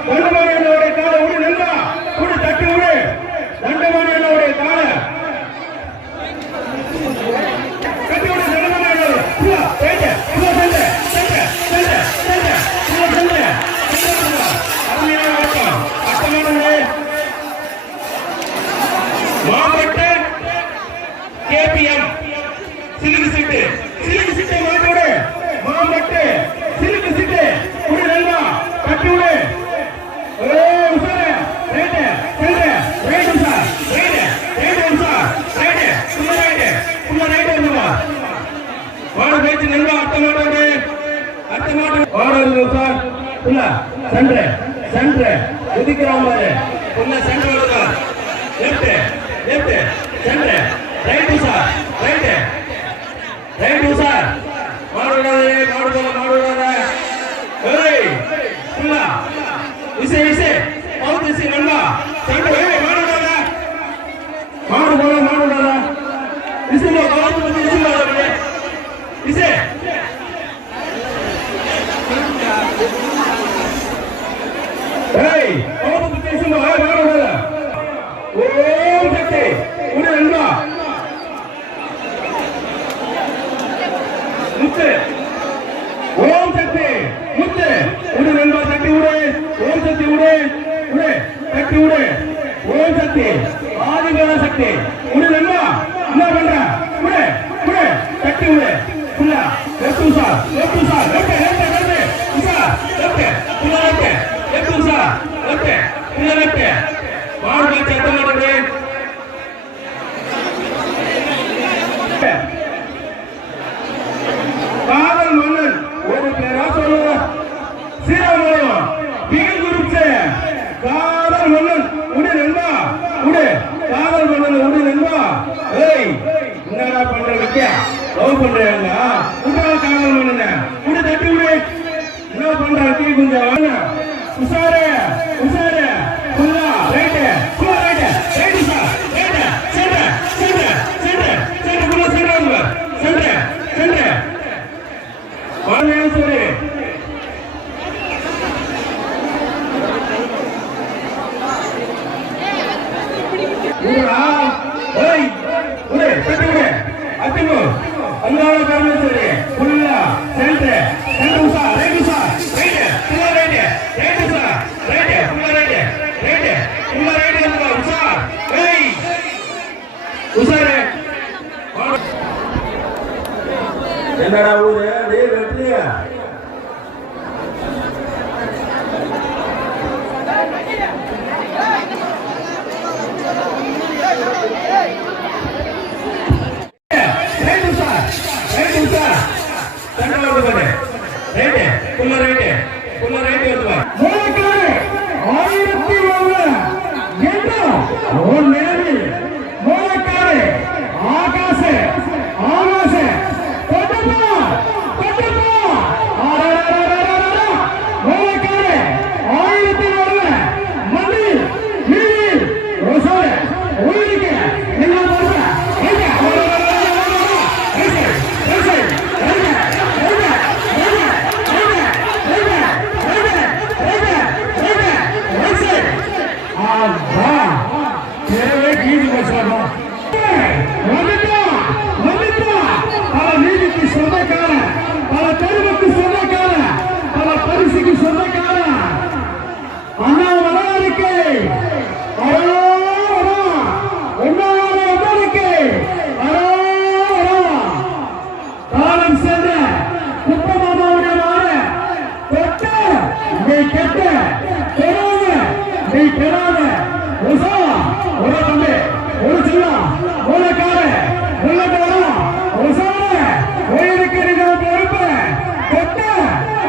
தண்டபாணி என்னுடைய கால விடு நெல்லா விடு தட்டி விடு தண்டபாணி என்னுடைய கால கட்டி விடு தண்டபாணி மாவட்ட கேபிஎம் சிலுக்கு சிட்டு மாட்டோடு மாவட்ட சிலுக்கு சிட்டு குடி நல்வா கட்டி விடு ஓ உசார ரேட் செல்ற ரேட் உசார் ரேட் உசார் ரேட் புள்ள ரேட் வந்துவா வாடு பேச்சு நல்வா அர்த்த மாட்டோடு வாடு உசார் புள்ள சென்ற உதிக்கிறான் பாரு புள்ள சென்ற வருதா லெஃப்ட் சென்ற ரைட் உசார் ரைட் உசார் மாடு ஏய் புள்ள விசே அவுட் விசே நல்வா சென்ற ஏய் மாடு விசே விசே ஏய் அவுட் விசே மாடு ஓம் சக்தி உடு நல்வா முத்து ஓம் சக்தி முத்து உடு நல்வா சக்தி உடு ஓம் சக்தி உடு சக்தி உடு ஓம் சக்தி ஆதிபர சக்தி உடு நல்வா என்ன பண்ற உடு சக்தி உடு புள்ள லெஃப்ட் உசார் லெஃப்ட் உசா புள்ள லெஃப்ட் மாடு பேச்சு எத்த மாட்டேங்குது காதல் மன்னன் ஒரு பேரா சொல்லுவ சீராமலையம் பிகில் குரூப் காதல் மன்னன் உடு நண்பா காதல் மன்னன் உடு நண்பா ஏய் என்னடா பண்ற வைக்க லவ் பண்றாங்க உடா காதல் மன்னன் உடு தட்டி விடு என்ன பண்ற தீ கொஞ்சம் வாங்க உசாரே புல்லா ரைட் சார் சென்ற புல்லா சென்ற வாங்க சொல்லு உடா ஏய் உடே தட்டி விடு அத்திமு அல்லாஹ் பரமேஸ்வரி புல்லா சென்ற உசா ரைட் புல்லா ரைட் உசா ஏய் உசாரே என்னடா ஊரு டேய் வெற்றியா ரைட் நீதி பேசுறோம். பல நீதிக்கு சொந்தக்கார, பல தெருவுக்கு சொந்தக்கார, பல பரிசுக்கு சொந்தக்கார அண்ணா வரலாறுக்கு காலம் சென்ற குப்பமாமாவுடைய தொட்ட நீ கெட்ட பெறாத நீ பெறாத ஒரு தம்பி ஒரு செல்லம் மூலக்கார உள்ளக்காரம் உசார உயிருக்கு நீங்கள் பொறுப்பு தொட்ட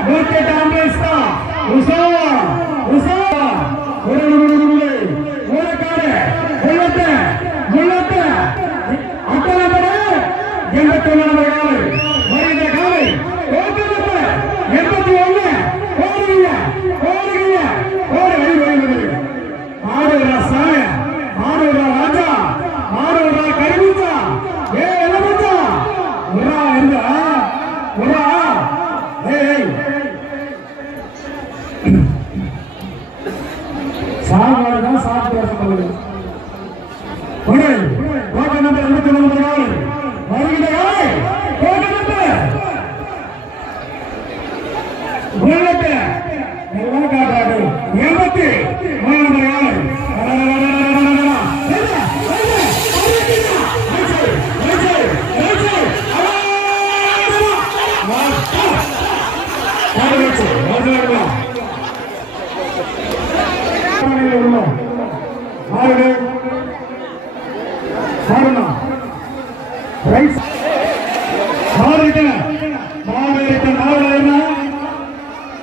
நூற்கெட்டு ஆம்புலன்ஸ் தான் மூலக்கார உள்ளத்தை அத்தனை பேரு 81 மனித காலை 81 ஓடுங்க ஆடுறா சாமி ஆடுறா ராஜா ஆடுறா கருவிச்சா ஏ எலமச்சா உரா இருந்தா உரா ஏய் சாப்பாடு தான் சாப்பிட்டு சொல்லுங்க ஒரே கோட்டை நம்பர் 89 வருகிறாய் கோட்டை நம்பர் உள்ளத்தை எல்லாம் காட்டாது 83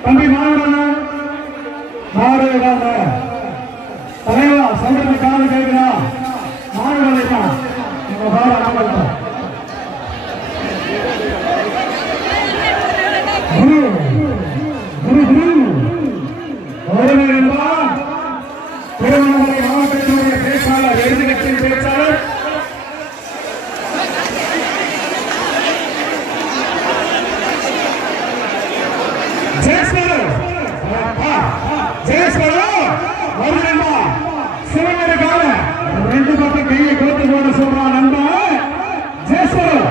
தம்பி மாறுடா தலைவா சொல்றது காலம் கேட்கிறா மாறுடா குரு குரு குரு திருவண்ணாமலை மாவட்டத்தினுடைய பேச்சாளர் எதிர்கட்சியின் பேச்சாளர் சிவனருக்காக 2 பக்கம் கையை கோத்து போட சொல்றான் நண்பா ஜெயஸ்வரன்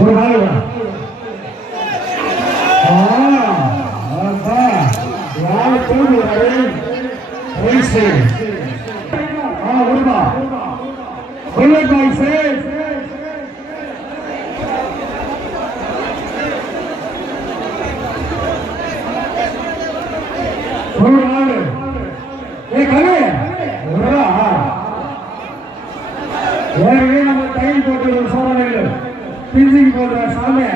ஒரு நாள் நம்ம டைம் போட்டு சோதனைகள் பிஞ்சிங் போடுற சாமி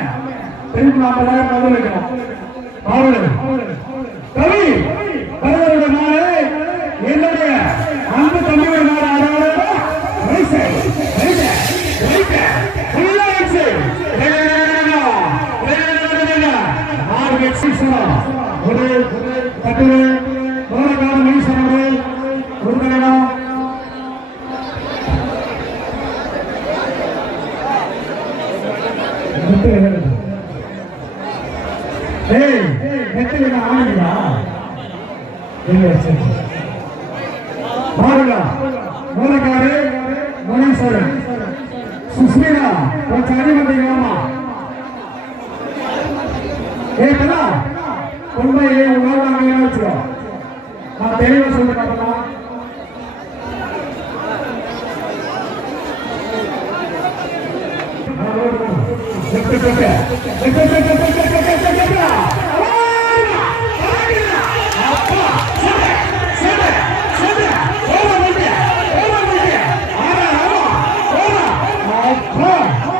திருப்பி 40,000 பதில் வைக்கணும் கவி தலைவருடைய நாளே என்னுடைய அன்பு தம்பிகள் நாடு ஒரு கட்டுரை மூலக்கார மீசனோடு ஒரு கல்யாணம் மூலக்காரு மணீஸ்வரன் சுஸ்மிதா கொஞ்சம் அடிமதிக்கலாமா கேட்கலா உண்மையை உணர்வாங்க வச்சுக்கோ நான் தெளிவா சொல்ல மாட்டோமா Oh!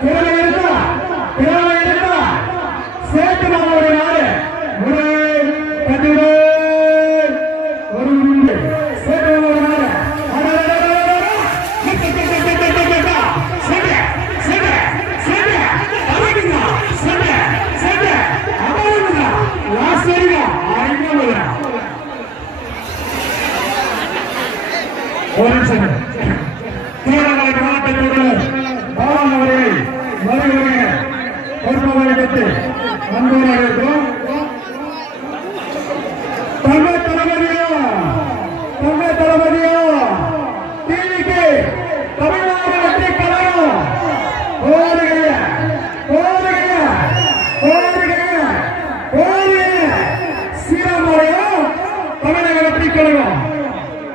திறமை இருக்கா திறமை இருக்கா சேட்டு மாமாவுடைய நாடு ஒரு கட்டிடு ஒரு சேட்டு மாமாவுடைய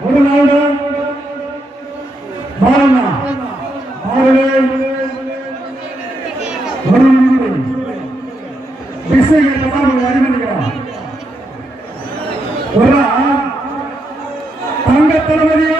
ஒரு நாள் பாரமா தங்க தளபதியா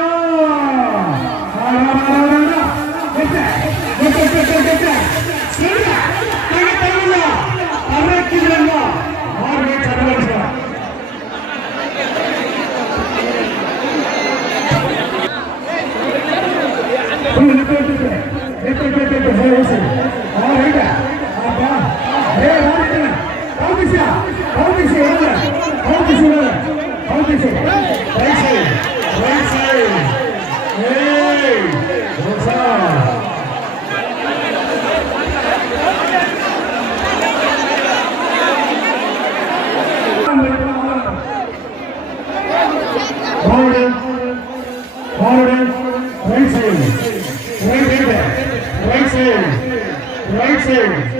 right side.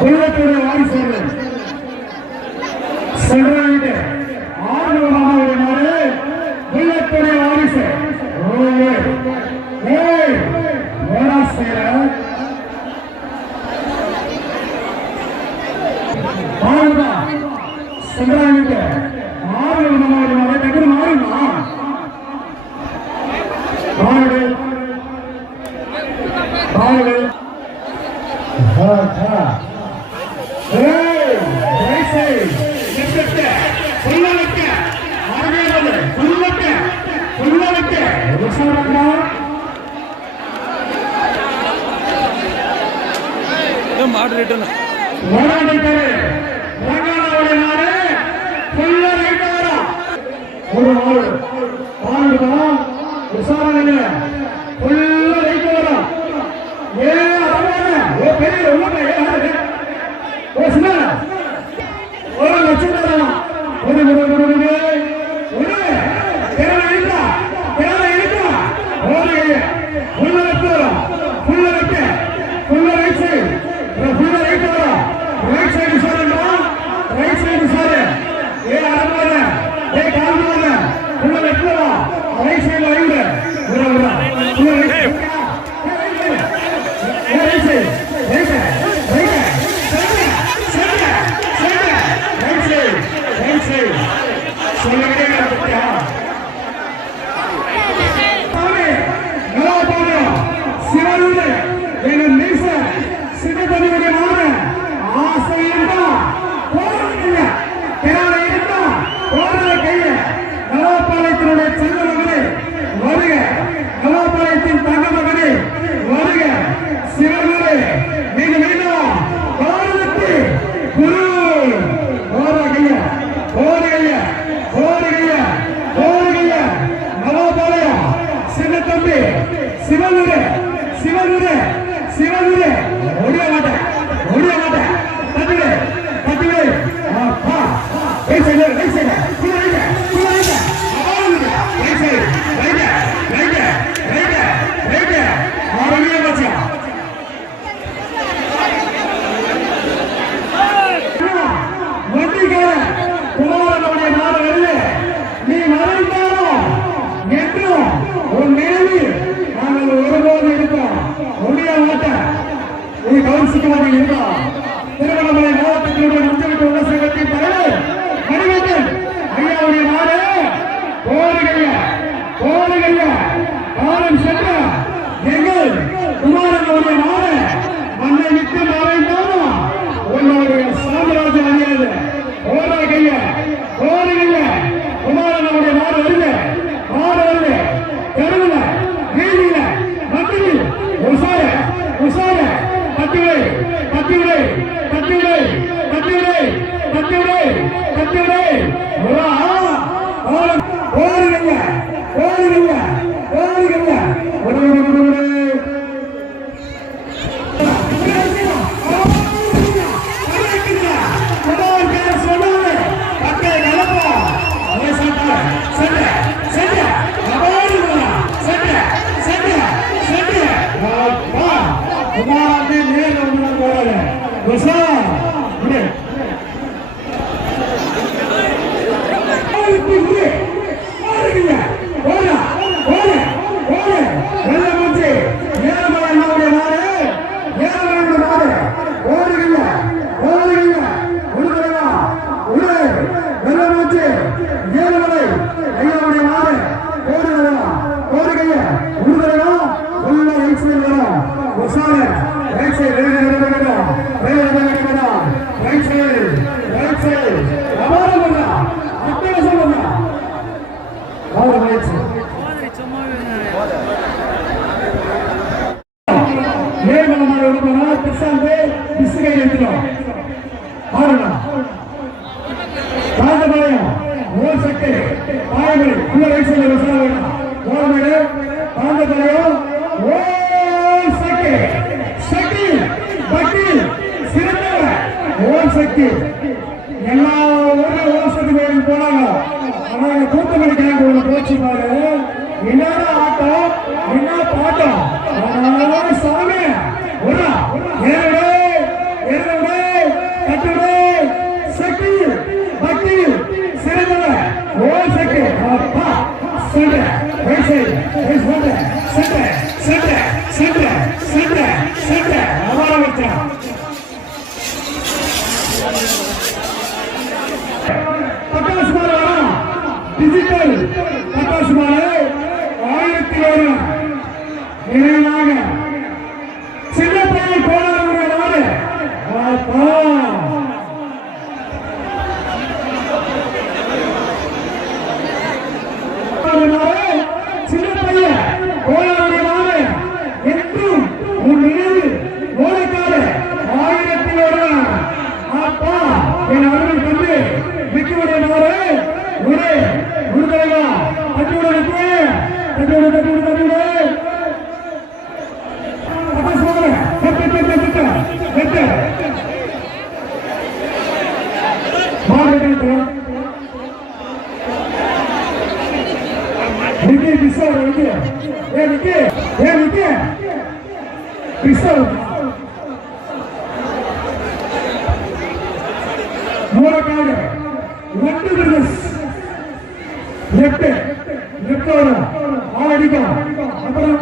புல்லத்துடைய வாரிசு சென்றாயிட்டு ஆர்வமாக நாடு புல்லத்துடைய வாரிசு சென்றாயிட்டு ஆர்வமாக நாடு டக்குனு மாறுமா மாடு மாடு மாடரேட்டர் ஒரு மாடு மாடுதான் விசாரணை ஃபுல்லா ரைட் வரும் ஏ அடவானே ஓ பெரிய உள்ளே ஏ ஓ சின்ன ஒரு லட்சம் ஒரு கேரளா இருக்கா ஒரு ஃபுல்லா ரைட் சைடு ஃபுல்லா ரைட் வரும் ரைட் சைடு விசாரணை ரைட் சைடு விசாரணை ஏ அடவானே ஏ கால்வானே ஃபுல்லா ரைட் வரும் ரைட் சைடு லைன் கவனிச்சுக்க இருக்கா எல்லா ஊர்ல போனாங்க. ஆனா கூட்டமணி கேங்க போச்சு பாரு. என்னடா ஆட்டம், என்ன பாட்டம், சாமி கட்டுடே சக்தி பக்தி சிறந்த ஓ சக்தி அப்பா சண்டை டிஜிட்டல் பட்டாசுமாலை 1001 நினைவாக சின்ன பையன் கோளாறு நாடு சின்ன பையன் கோளாறு நாடு என்றும் உன் நினைவு ஓலைக்காடு 1001 அப்பா என் அருள் தந்து விக்கியுடைய நாடு ஒரே உருளையா தட்டிவிட மூலக்காடு 2 பிசினஸ் லெஃப்ட் வரும் ஆள் அடிக்கும் அப்புறம்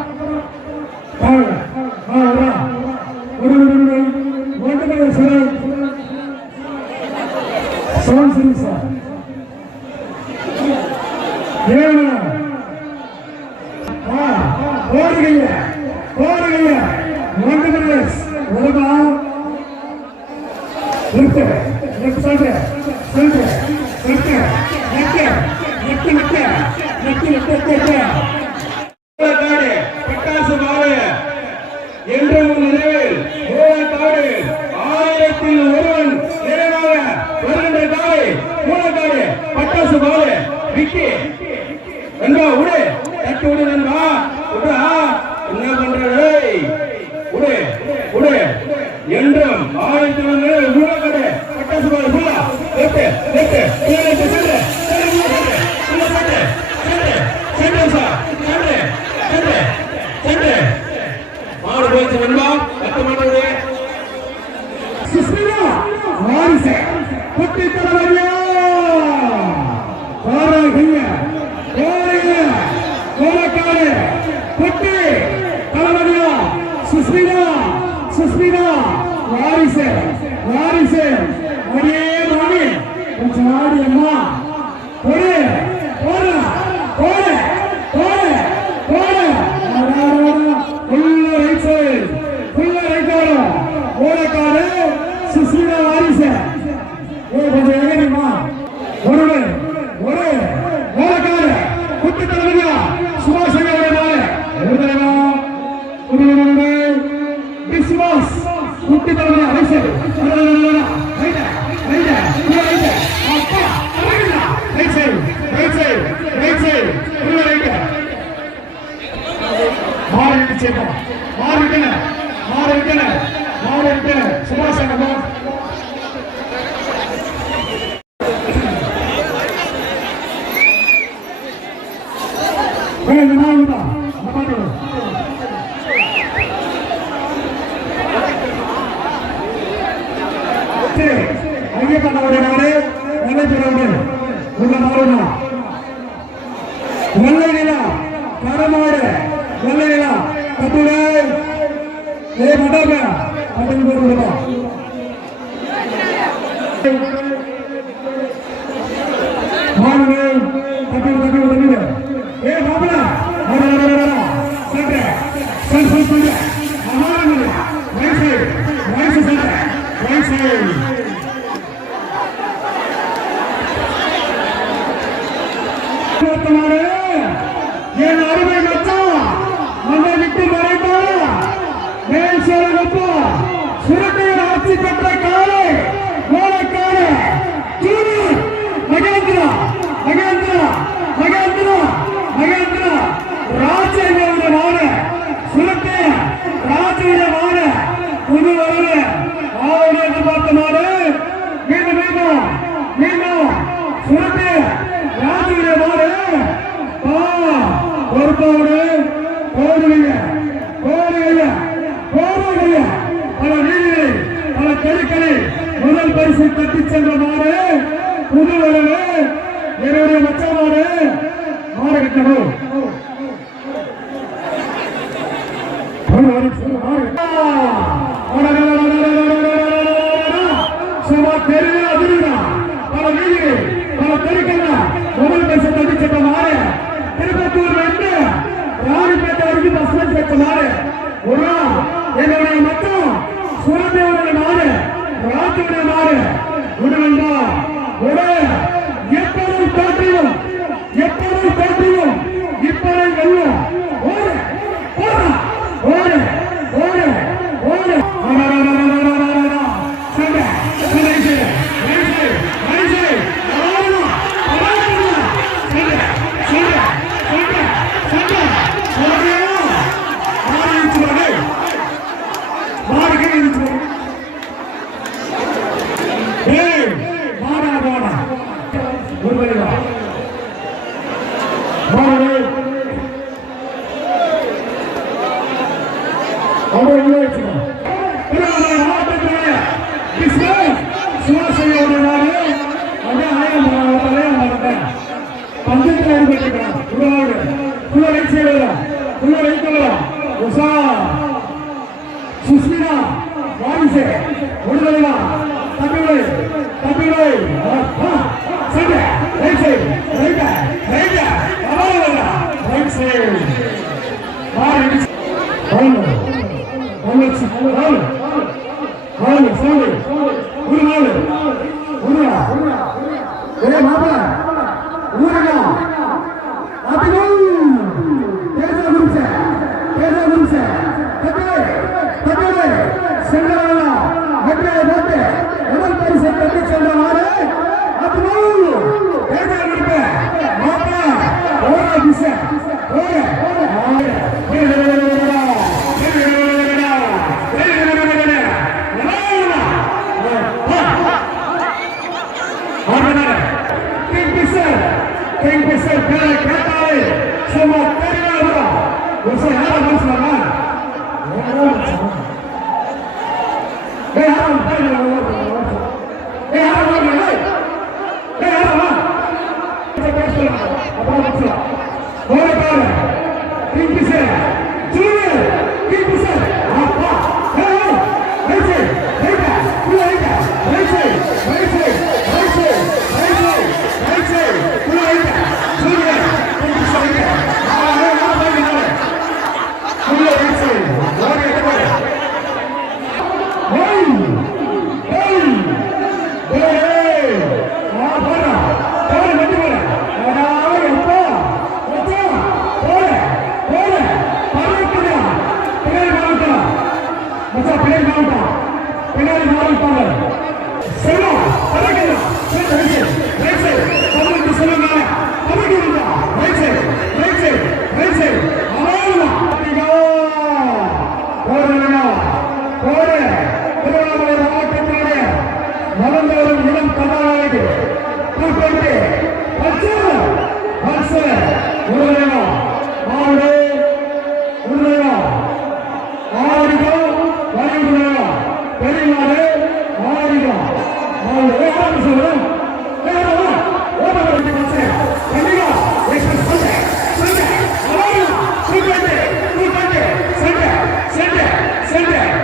பட்டாசு மாலை என்றும் நினைவில் மூலக்காடு 1001 நிறைவாக வருகின்ற காலை மூலக்காடு பட்டாசு மாலை விக்கி நண்பா உடு தட்டு விடு நண்பா விடா என்ன பண்ற உடு உடு என்றும் 1001 மூலக்காடு பட்டாசு மாலை ஃபுல்லா ஏ மண்டாப பட்டன் போடுறோம் மாடு பட்டன் பட்டன் வந்து ஏ மாப்ள சட்டை சல் சல் சல் மாடு ரைட் சட்டை ரைட் சைடு என் அருமை மச்சான் மண்ணை விட்டு மறைந்தாலும் மேல் சேரப்போ சுரட்டையில் ஆட்சி பெற்ற காலை ஓலக்கால ஜூனியர் மகேந்திரா மகேந்திரா மகேந்திரா மகேந்திரா ராஜேந்திரமான சுரட்டைய ராஜேந்திரமான புது வரல ஆவணி எதிர்பார்த்தமான மீண்டும் மீண்டும் மீண்டும் சுரட்டைய ராஜேந்திரமான பொறுப்போடு போடுவீங்க போடுவீங்க போடுவீங்க பல வீடுகளில் பல தெருக்களில் முதல் பரிசு தட்டி சென்ற மாடு புது வரவு என்னுடைய மச்சமாடு மாடு கட்டணும் சும்மா தெருவே அதிர்ந்தா பல வீடுகளில் பல தெருக்கள் முதல் பரிசு தட்டி சென்ற மாடு திருப்பத்தூர் வந்து ராணிப்பேட்டை வரைக்கும் பஸ்ல சேர்த்த மாடு ஒரு என்னுடைய மச்சம் சுரதேவனுடைய மாடு ராஜுடைய மாடு உடனே ஒரு எப்பொழுது தோற்றியும் இப்பொழுது வெல்லும் ஓடு ஓடு ஓடு ஓடு ஓடு சுஸ்மினா வாரிசு ஒருவரையா தப்பிவை தப்பிவை சண்டை right side right right right side மாறு ஹால் சாமி ஒரு நாள் ஊரா ஏ மாமா ஊரா அதிகம் பேச குருசே தப்பிவை சென்றவரா வெற்றியை போட்டு முதல் பரிசை தட்டி சென்ற மாறு அதிகம் பேச குருப்பே மாமா ஓரா திசை ஓரே Send it!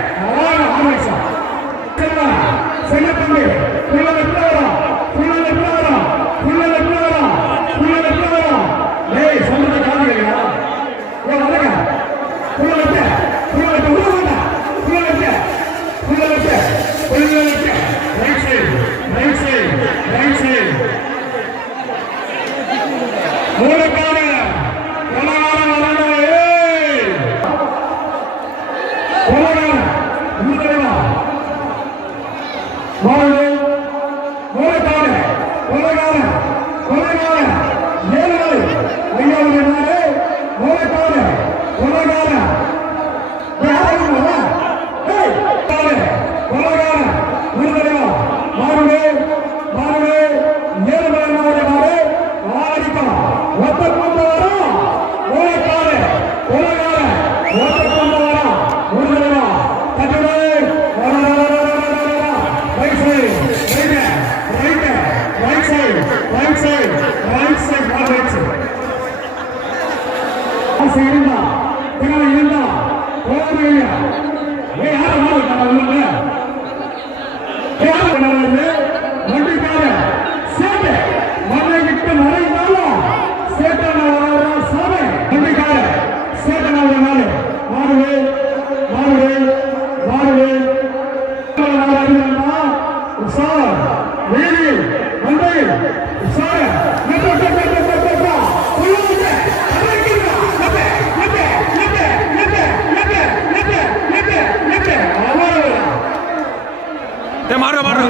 கொலகார உருளைவா மாடு மூலக்கார கொலகார கொலகார ஏழு ஐயாவது நாடு மூலக்கார கொலகார கொலகார உருளைவா மாடு மாடு ஏழு நாடு ஆடிக்கா ஒத்த கொண்டு வரும் மூலக்கார கொலகார ஒத்த கொண்டு வரும் உருளைவா தட்டுடே right side, right side, right side, right side. ஆசை இருந்தா, திறமை இருந்தா, கோவையா, யாரும் மாறுங்க, யாரும் நடந்து, வண்டிக்கார, சேட்டை, மண்ணை விட்டு மறைந்தாலும், சேட்டை சாமி, வண்டிக்கார, சேட்டை நாடு, மாறுவே, மாறுவே, மாறுவே, உசார், வீதி, மண்டை, உசார, மாறு மாறு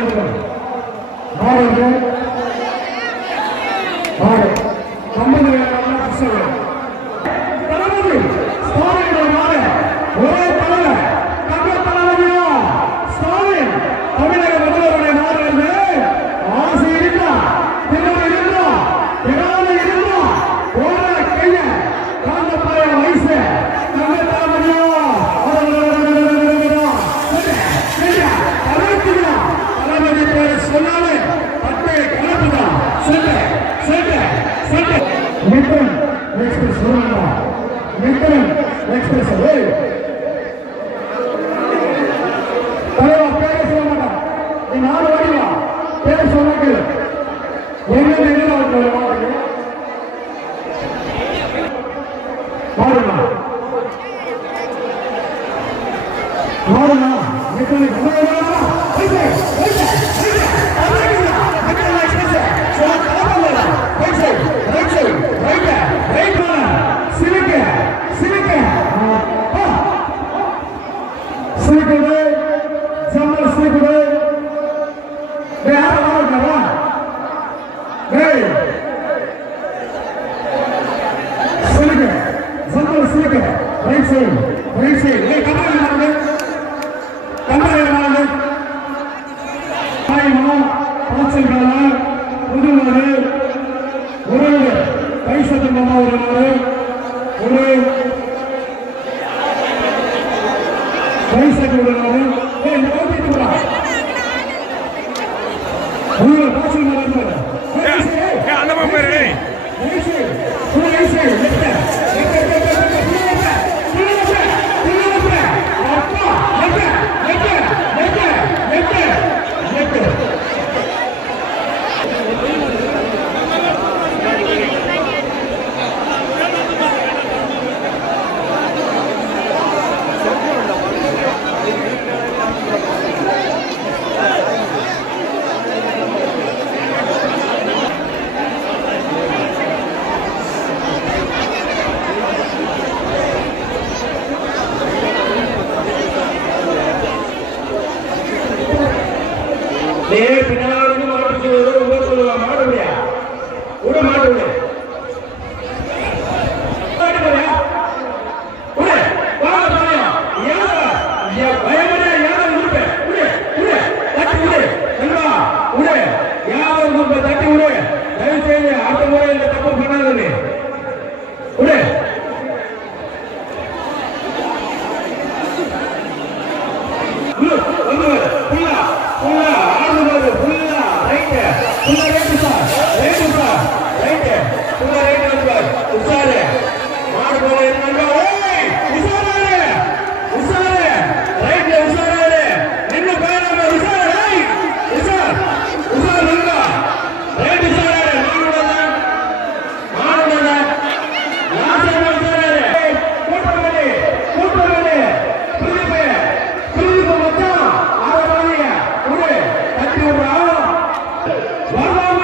அந்த மாதிரி பின்னாடி மாடுவியா விட மாட்டுவியா தட்டி விடு தயவு செய்து அடுத்த முறை இந்த தப்பு பண்ணாதே விடு Wow!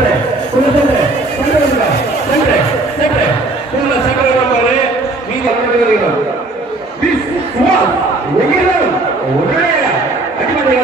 சென்று உள்ள சென்று சென்று சென்று சென்று உள்ள சென்று நம்பரு மீதி வருகிறோம் உடனே அடிமட்டை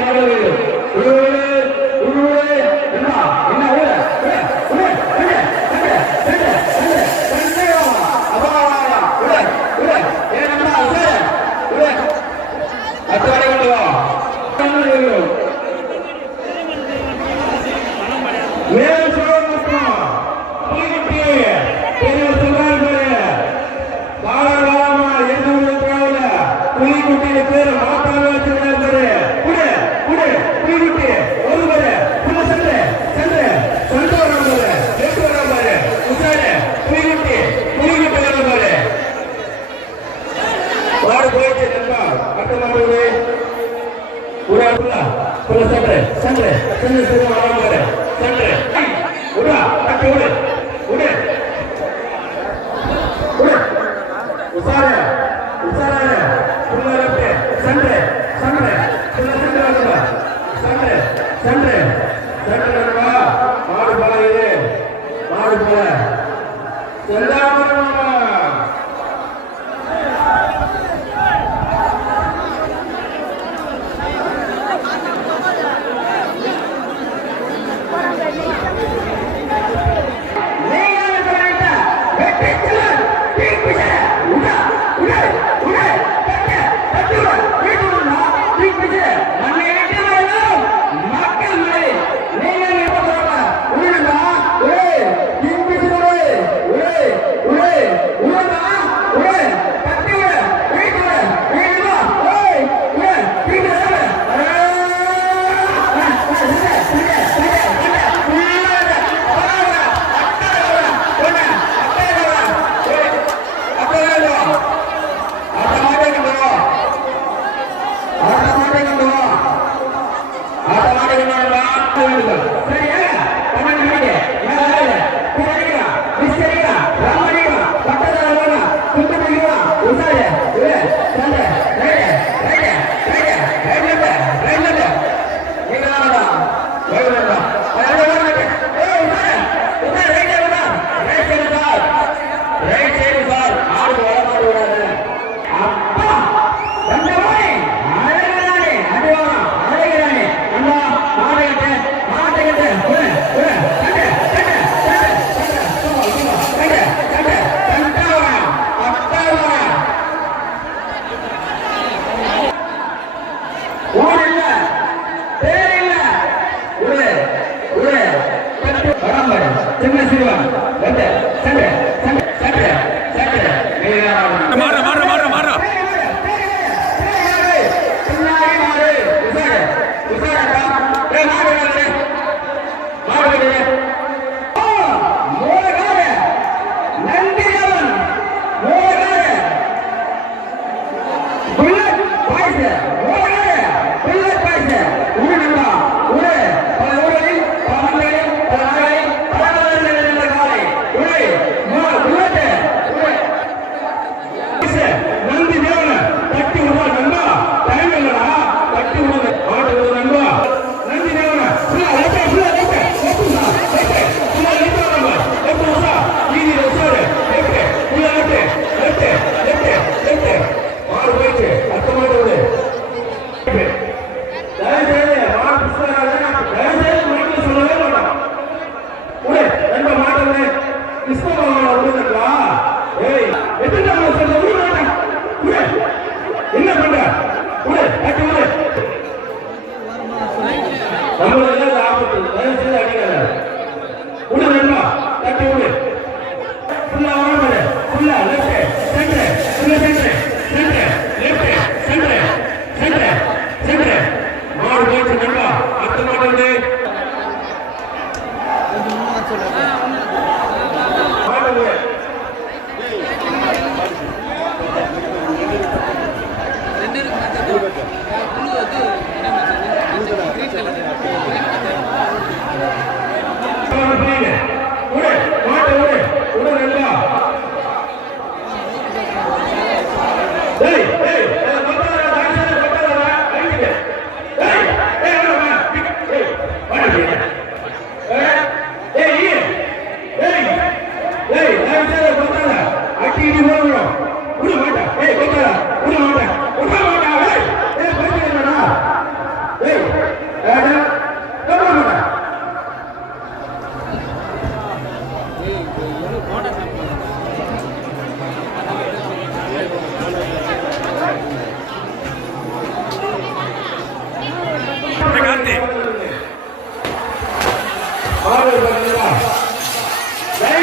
Uy,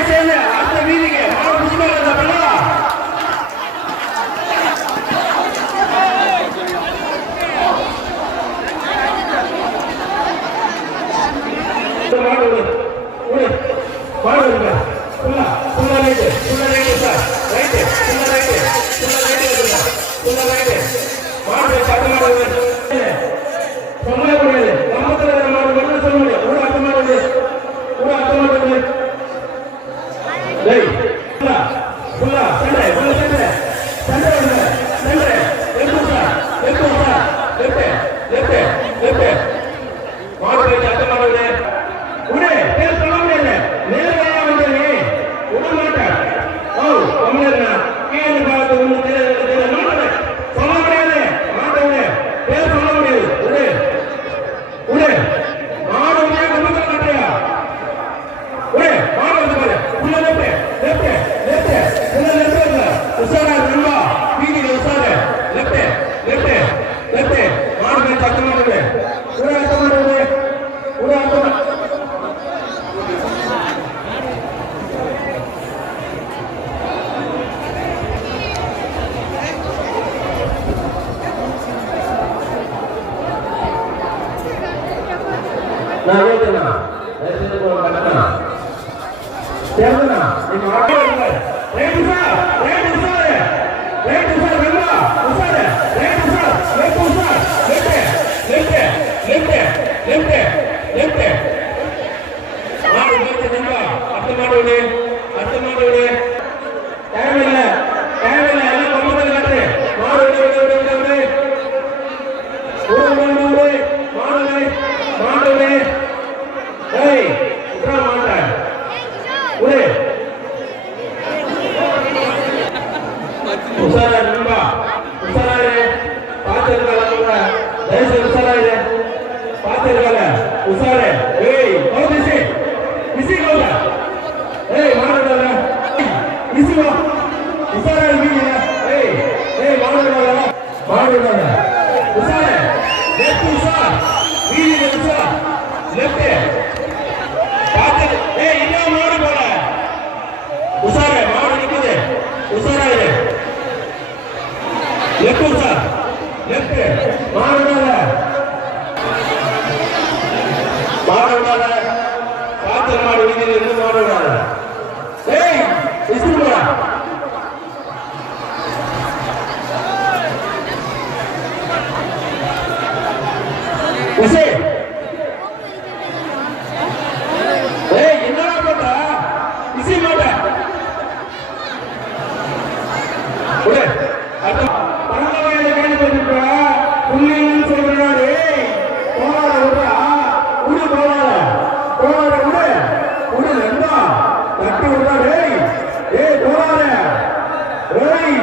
செய்து அடுத்த வீதிக்கு மாடு புஷ்பம் தப்பலா மாடு ஒரு மாடு வருங்க ஃபுல்லா ஃபுல்லா ரைட் சார் ரைட் ஃபுல்லா ரைட் வருங்க ஃபுல்லா ரைட் மாடு சட்ட மாடு சொல்ல முடியாது கிராமத்துல மாடு என்ன சொல்ல முடியாது ஒரு அர்த்தம் மாடு டேய் ஃபுல்லா ஃபுல்லா சண்டை வருங்க சண்டை லெஃப்ட் மாடு சட்ட மாடு உடே பேர் சொல்ல முடியாது நேரடியா வந்து நீ உட மாட்டேன் ஓ தமிழனா கேளு பார்த்து ஒண்ணு தெரியல மாட்டேன் சொல்ல முடியாது மாட்டேன் பேர் சொல்ல முடியாது உடே மாடு உடனே கொண்டு மாட்டியா உடே மாடு வந்து பாரு உள்ள லெஃப்ட் உள்ள லெஃப்ட் உசாரா நண்பா வீதியில உசாரா லெஃப்ட் மாடு சட்ட மாடு உடே அர்த்தம் நான் வேணும்னா ரெண்டு போற கட்டனா தேவனா நீங்க ஆடுங்க ரைட் சார் வெல்ல உசார ரைட் சார் லெஃப்ட் மாடு வந்து நின்னா அத்த மாடு தேவையில்ல எல்லாம் கொண்டு காட்டு மாடு மாடு ஏய் உட்ரா மாட்டேன் உடே உசாரா நண்பா உசாரா பாத்துருக்கல தயவுசெய்து உசாரா பாத்துருக்கல உசாரா ஏய் கௌதிசி இசி கௌதா ஏய் மாடுடா இசி வா உசாரா வீங்க ஏய் மாடுடா உசாரா லெஃப்ட் உசாரா வீங்க உசாரா லெஃப்ட் பாத்து ஏய் இன்னும் மாடு போல உசாரா மாடு நிக்குது உசாரா லெஃப்ட் உசாரா லெஃப்ட் மாடுடா பாத்து மாடு வீதியில இருந்து மாடுடா ஏய் இசுடா உசே ஏய் என்னடா பண்ற இசி மாட்ட ஒரே அத பரவாயில்லை கேள்வி பண்ணிட்டு புள்ளின்னு சொல்றாரு போறாரு உடு போறாரு உடு நண்பா தட்டி விடுறாரு ஏய் போறாரு ஏய்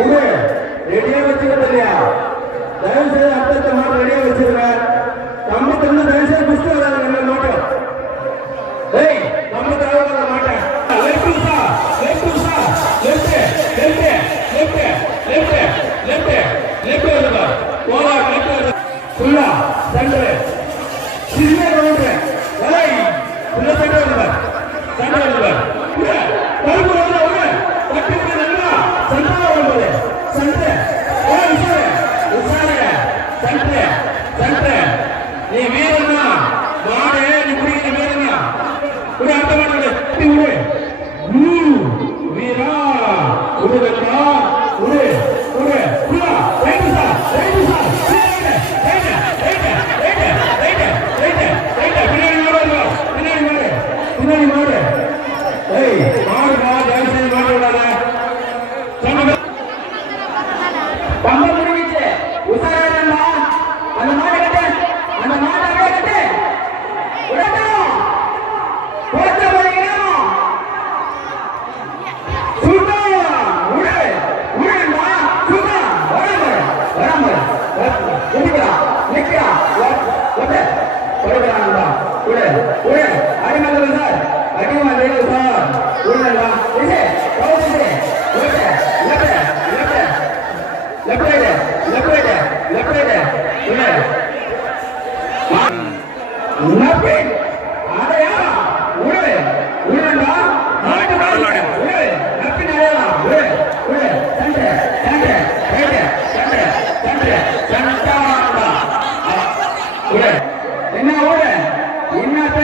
உடு ரெடியா வச்சுக்கிட்டு இல்லையா தயவு செய்து அத்தத்தை மாட்டு ரெடியா வச்சிருக்கேன் கம்பத்துல தயவு செய்து புஷ்டு வராது என்ன மாட்டோம் ஏய் கம்பத்துல வர மாட்டேன் லெஃப்ட் உசா லெஃப்ட் வருங்க போலா லெஃப்ட் ஃபுல்லா சென்டர் சின்ன ரோட் ஏய் ஃபுல்லா சென்டர் வருங்க பருப்பு வருங்க பக்கத்துல நல்லா சென்டர் வருங்க சென்டர் ஏய் உசாரே சென்டர் நீ வீரனா மாடே நீ புடிக்கிற வீரனா ஒரு அர்த்தம் பண்ணு வீரா உடுடா உடு புல்லா ரைட் சார் பின்னாடி மாடு ஏய் மாடுடா ஜெயசே மாடு விடாத பம்ப முடிஞ்சிச்சு உசாரா அந்த மாடு கட்டு உடட்டும் போட்ட வரைக்கும் சுத்தா உடா சுத்தா வராம நிக்கிறா அடிமல்ல சார் அடிமல்ல சார் உடனே லெஃப்ட்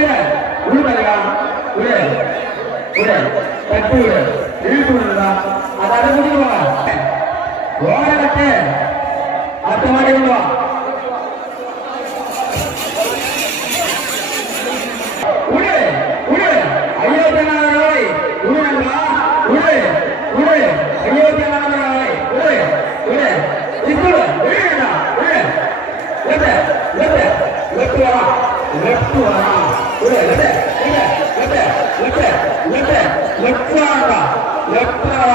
உள்ள விடு விடு தட்டி விடு இழுத்து விடுறா அதை முடிவா ஓடகட்டு அடுத்த மாதிரி விடுவா விடு விடு அயோத்தியநாதரை விடுங்களா விடு விடு அயோத்தியநாதரை விடு விடு விடு விடுடா விடு லெஃப்ட் வரா லெஃப்ட் வரா விடு லெஃப்ட் வரா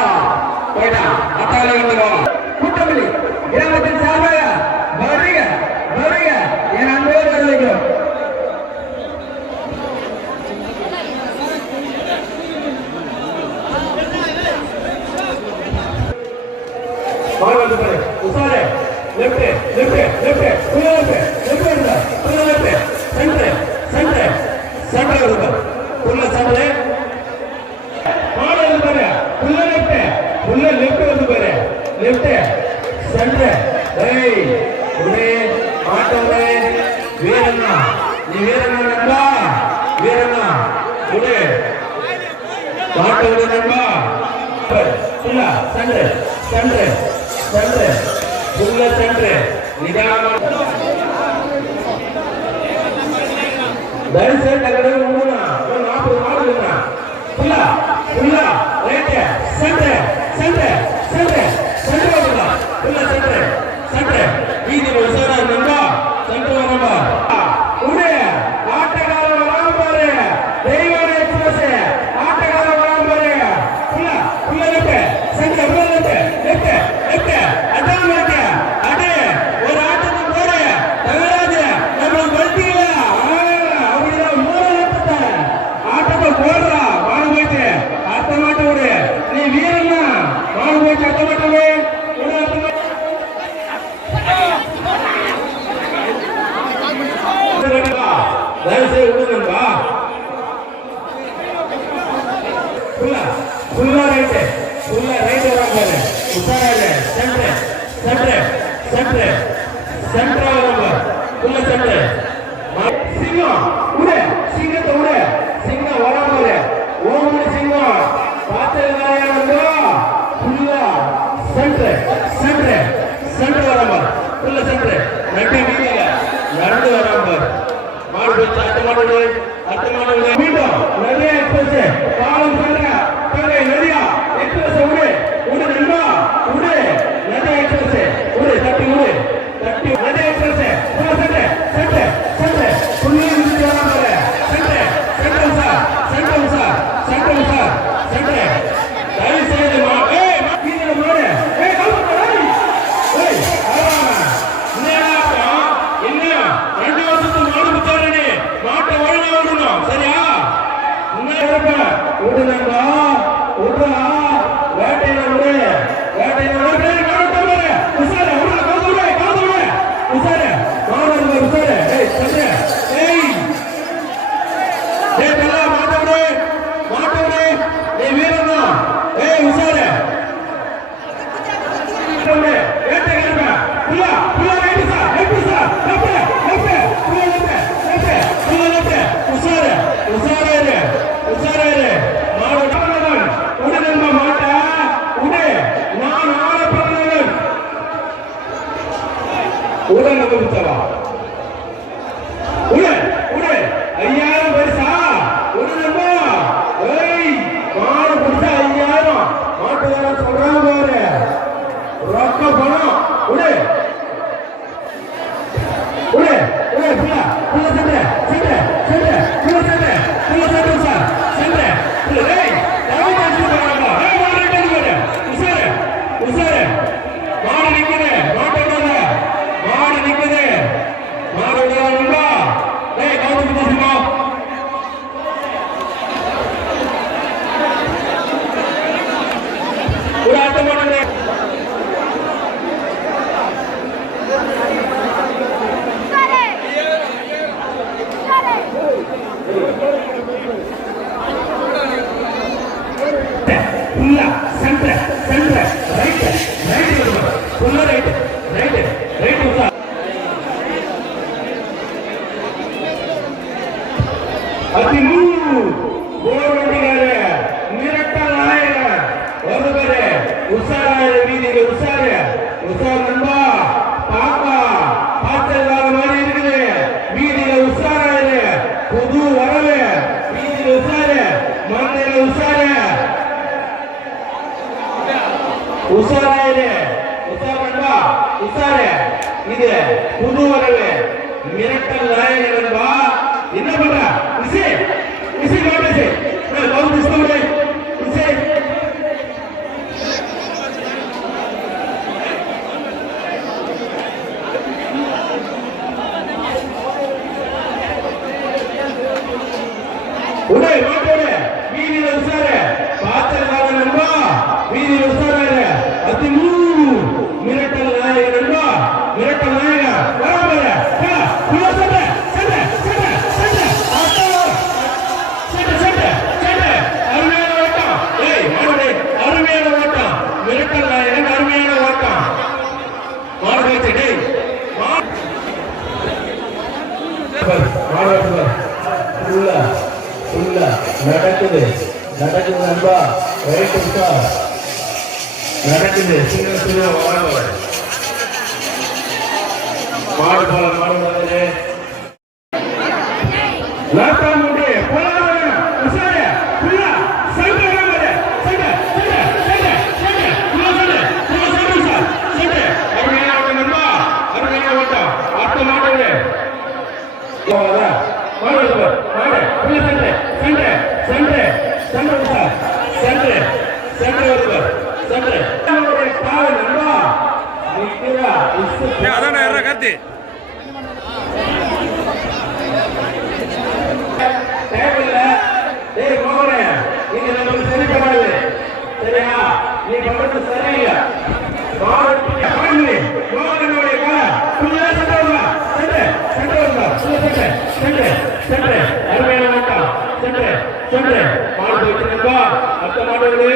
போயிடா அத்தாலே வந்துடுவா கூட்டமில்லை கிராமத்தின் சார்பாக வருக வருக என் அன்போடு வரவேற்கிறோம். உசாரே லெஃப்ட் லெஃப்ட் லெஃப்ட் ஃபுல்லா லெஃப்ட் லெஃப்ட் வருதா ஃபுல்லா லெஃப்ட் சென்டர் சென்டர் சென்டர் வருதா ஃபுல்லா சென்டர் மாடு வந்து பாரு ஃபுல்லா லெஃப்ட் வந்து பாரு லெஃப்ட் சென்டர் ஏய் உடே ஆட்டோவே வீரண்ணா நீ வீரண்ணா நண்பா வீரண்ணா உடே ஆட்டோவே நண்பா ஃபுல்லா சென்டர் சென்டர் சென்டர் ஃபுல்லா சென்டர் நிதானமா தரிசன கலர் மூணுனா 40 மாடு இருக்குனா ஃபுல்லா ஃபுல்லா right centre centre centre centre வரா ஃபுல்லா சென்டர் சென்டர் வீதி வசரா நம்பா சென்டர் வரமா உடே ஆட்டக்கார வராம பாரு தெய்வான எக்ஸ்பிரஸ் ஆட்டக்கார வராம பாரு ஃபுல்லா ஃபுல்லா லெஃப்ட் சென்டர் ஃபுல்லா லெஃப்ட் அதான் லெஃப்ட் அடே ஒரு ஆட்டத்தை போடு தவறாது நம்ம வண்டியில அப்படிதான் மூணு லெஃப்ட் ஆட்டத்தை போடுறா மாடு போயிட்டு அர்த்த மாட்ட விடு நீ வீரன்னா மாடு போயிட்டு அர்த்த மாட்ட விடு தயவுசெய்து விடுங்கப்பா ஃபுல்லா ரைட்டு வராங்க உசாரால சென்டர் சென்டர் சென்டர் சென்டர் வராங்க ஃபுல்லா சென்டர் சிங்கம் உடே சிங்கத்தை உடே சிங்கம் வராங்க ஓமனி சிங்கம் பார்த்ததுனால வந்து ஃபுல்லா சென்டர் சென்டர் சென்டர் வராங்க ஃபுல்லா சென்டர் நட்டி வீதியில நடந்து வராங்க மாடு போச்சு அர்த்த மாடு மீண்டும் நிறைய எக்ஸ்பிரஸ் பாலம் சொல்ற நிறையா எக்ஸ்பிரஸ் உடு நண்பா உடு நிறைய எக்ஸ்பிரஸ் உடு தட்டி நிறைய எக்ஸ்பிரஸ் சென்டர் சென்டர் சென்டர் புள்ளி விட்டு வராங்க centre centre sir centre sir centre sir centre தயவு செய்து ஏய் கீழே மாடு ஏய் கவுண்டர் ஏய் என்ன 2 வருஷத்துக்கு மாடு பிச்சாரனே மாட்டை ஒழுங்கா விடணும் சரியா விடுங்கப்பா விடுறா வேட்டையில விடு உசார உசார மாடு உசார ஏய் சண்டை ஏய் தல மாட்ட விடு நீ வீரனா ஏய் உசார வேட்டைக்காரங்க புல்லா ரைட் சார் லெஃப்ட் உசாரே மாடு பிறந்தவன் உடனே மாட்டா உடே நான் ஆள பிறந்தவன் உடனே பிடிச்சவா உடே 5000 பரிசா உடனே ஏய் மாடு பிடிச்சா 5000 மாட்டுக்காரன் சொல்றான் பாரு ரொக்க பணம் உடே புல்லா சென்டர் சார் சென்டர் ஏய் மாடு நிக்குது மாடு விடுறாங்களா ஏய் கவுண்ட் பேசுமா ஒரு அர்த்தமான சென்டர் ரைட் அதிமூ போராடிகாரு மிரட்ட நாயக ஒருவரு உஷாராய வீதியில உஷாரு நண்பா பாப்பா பாத்ததால மாதிரி இருக்குது வீதியில உஷாராரு புது வரவு வீதியில உஷாரு மண்ணில உஷாரு உஷாராயிரு உஷார் நண்பா உஷாரு இது புது வரவு மிரட்டல் நாயக நண்பா என்ன பண்ற இசை காட்டுச்சு கவுண்ட் இஸ்தமுடைய இசை உடை மாட்டோட வீதியில உசாரு பாத்திரக்கார நண்பா வீதியில உசாராரு அதிமூ மிரட்டல் நாயக நண்பா மிரட்டல் நாயக வராமல நடக்குது நண்பா நடக்குது சின்ன மாடு போல மாடு லாட்டாம் உண்டு போலாங்க உசாரே புல்லா சண்டை வரமாடே சண்டை நண்பா அருமையான ஓட்டம் அடுத்த மாடு அதான கருத்து சரியா நீ பண்றது சரியில்லை அருமையான ஓட்டம் சென்று மாடு வச்சிருப்பா அடுத்த மாட்டோடு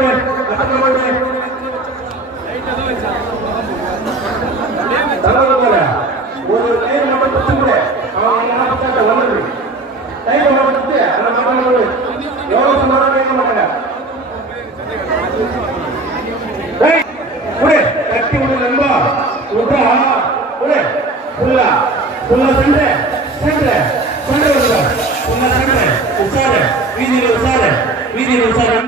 விடு அத்தமா விடு தலைவர் போல ஒரு லைன் மட்டும் பிடிச்சு விடு அவன் என்ன பத்தாட்ட ஒன்று லைன் மட்டும் பிடிச்சு அந்த மக்கள் விடு எவ்வளவு சொன்னாலும் கேட்க மாட்டாங்க விடு கட்டி விடு நண்பா விட்றா விடு புல்லா சண்டை வருதா புல்லா சண்டை உசாரு வீதியில உசாரு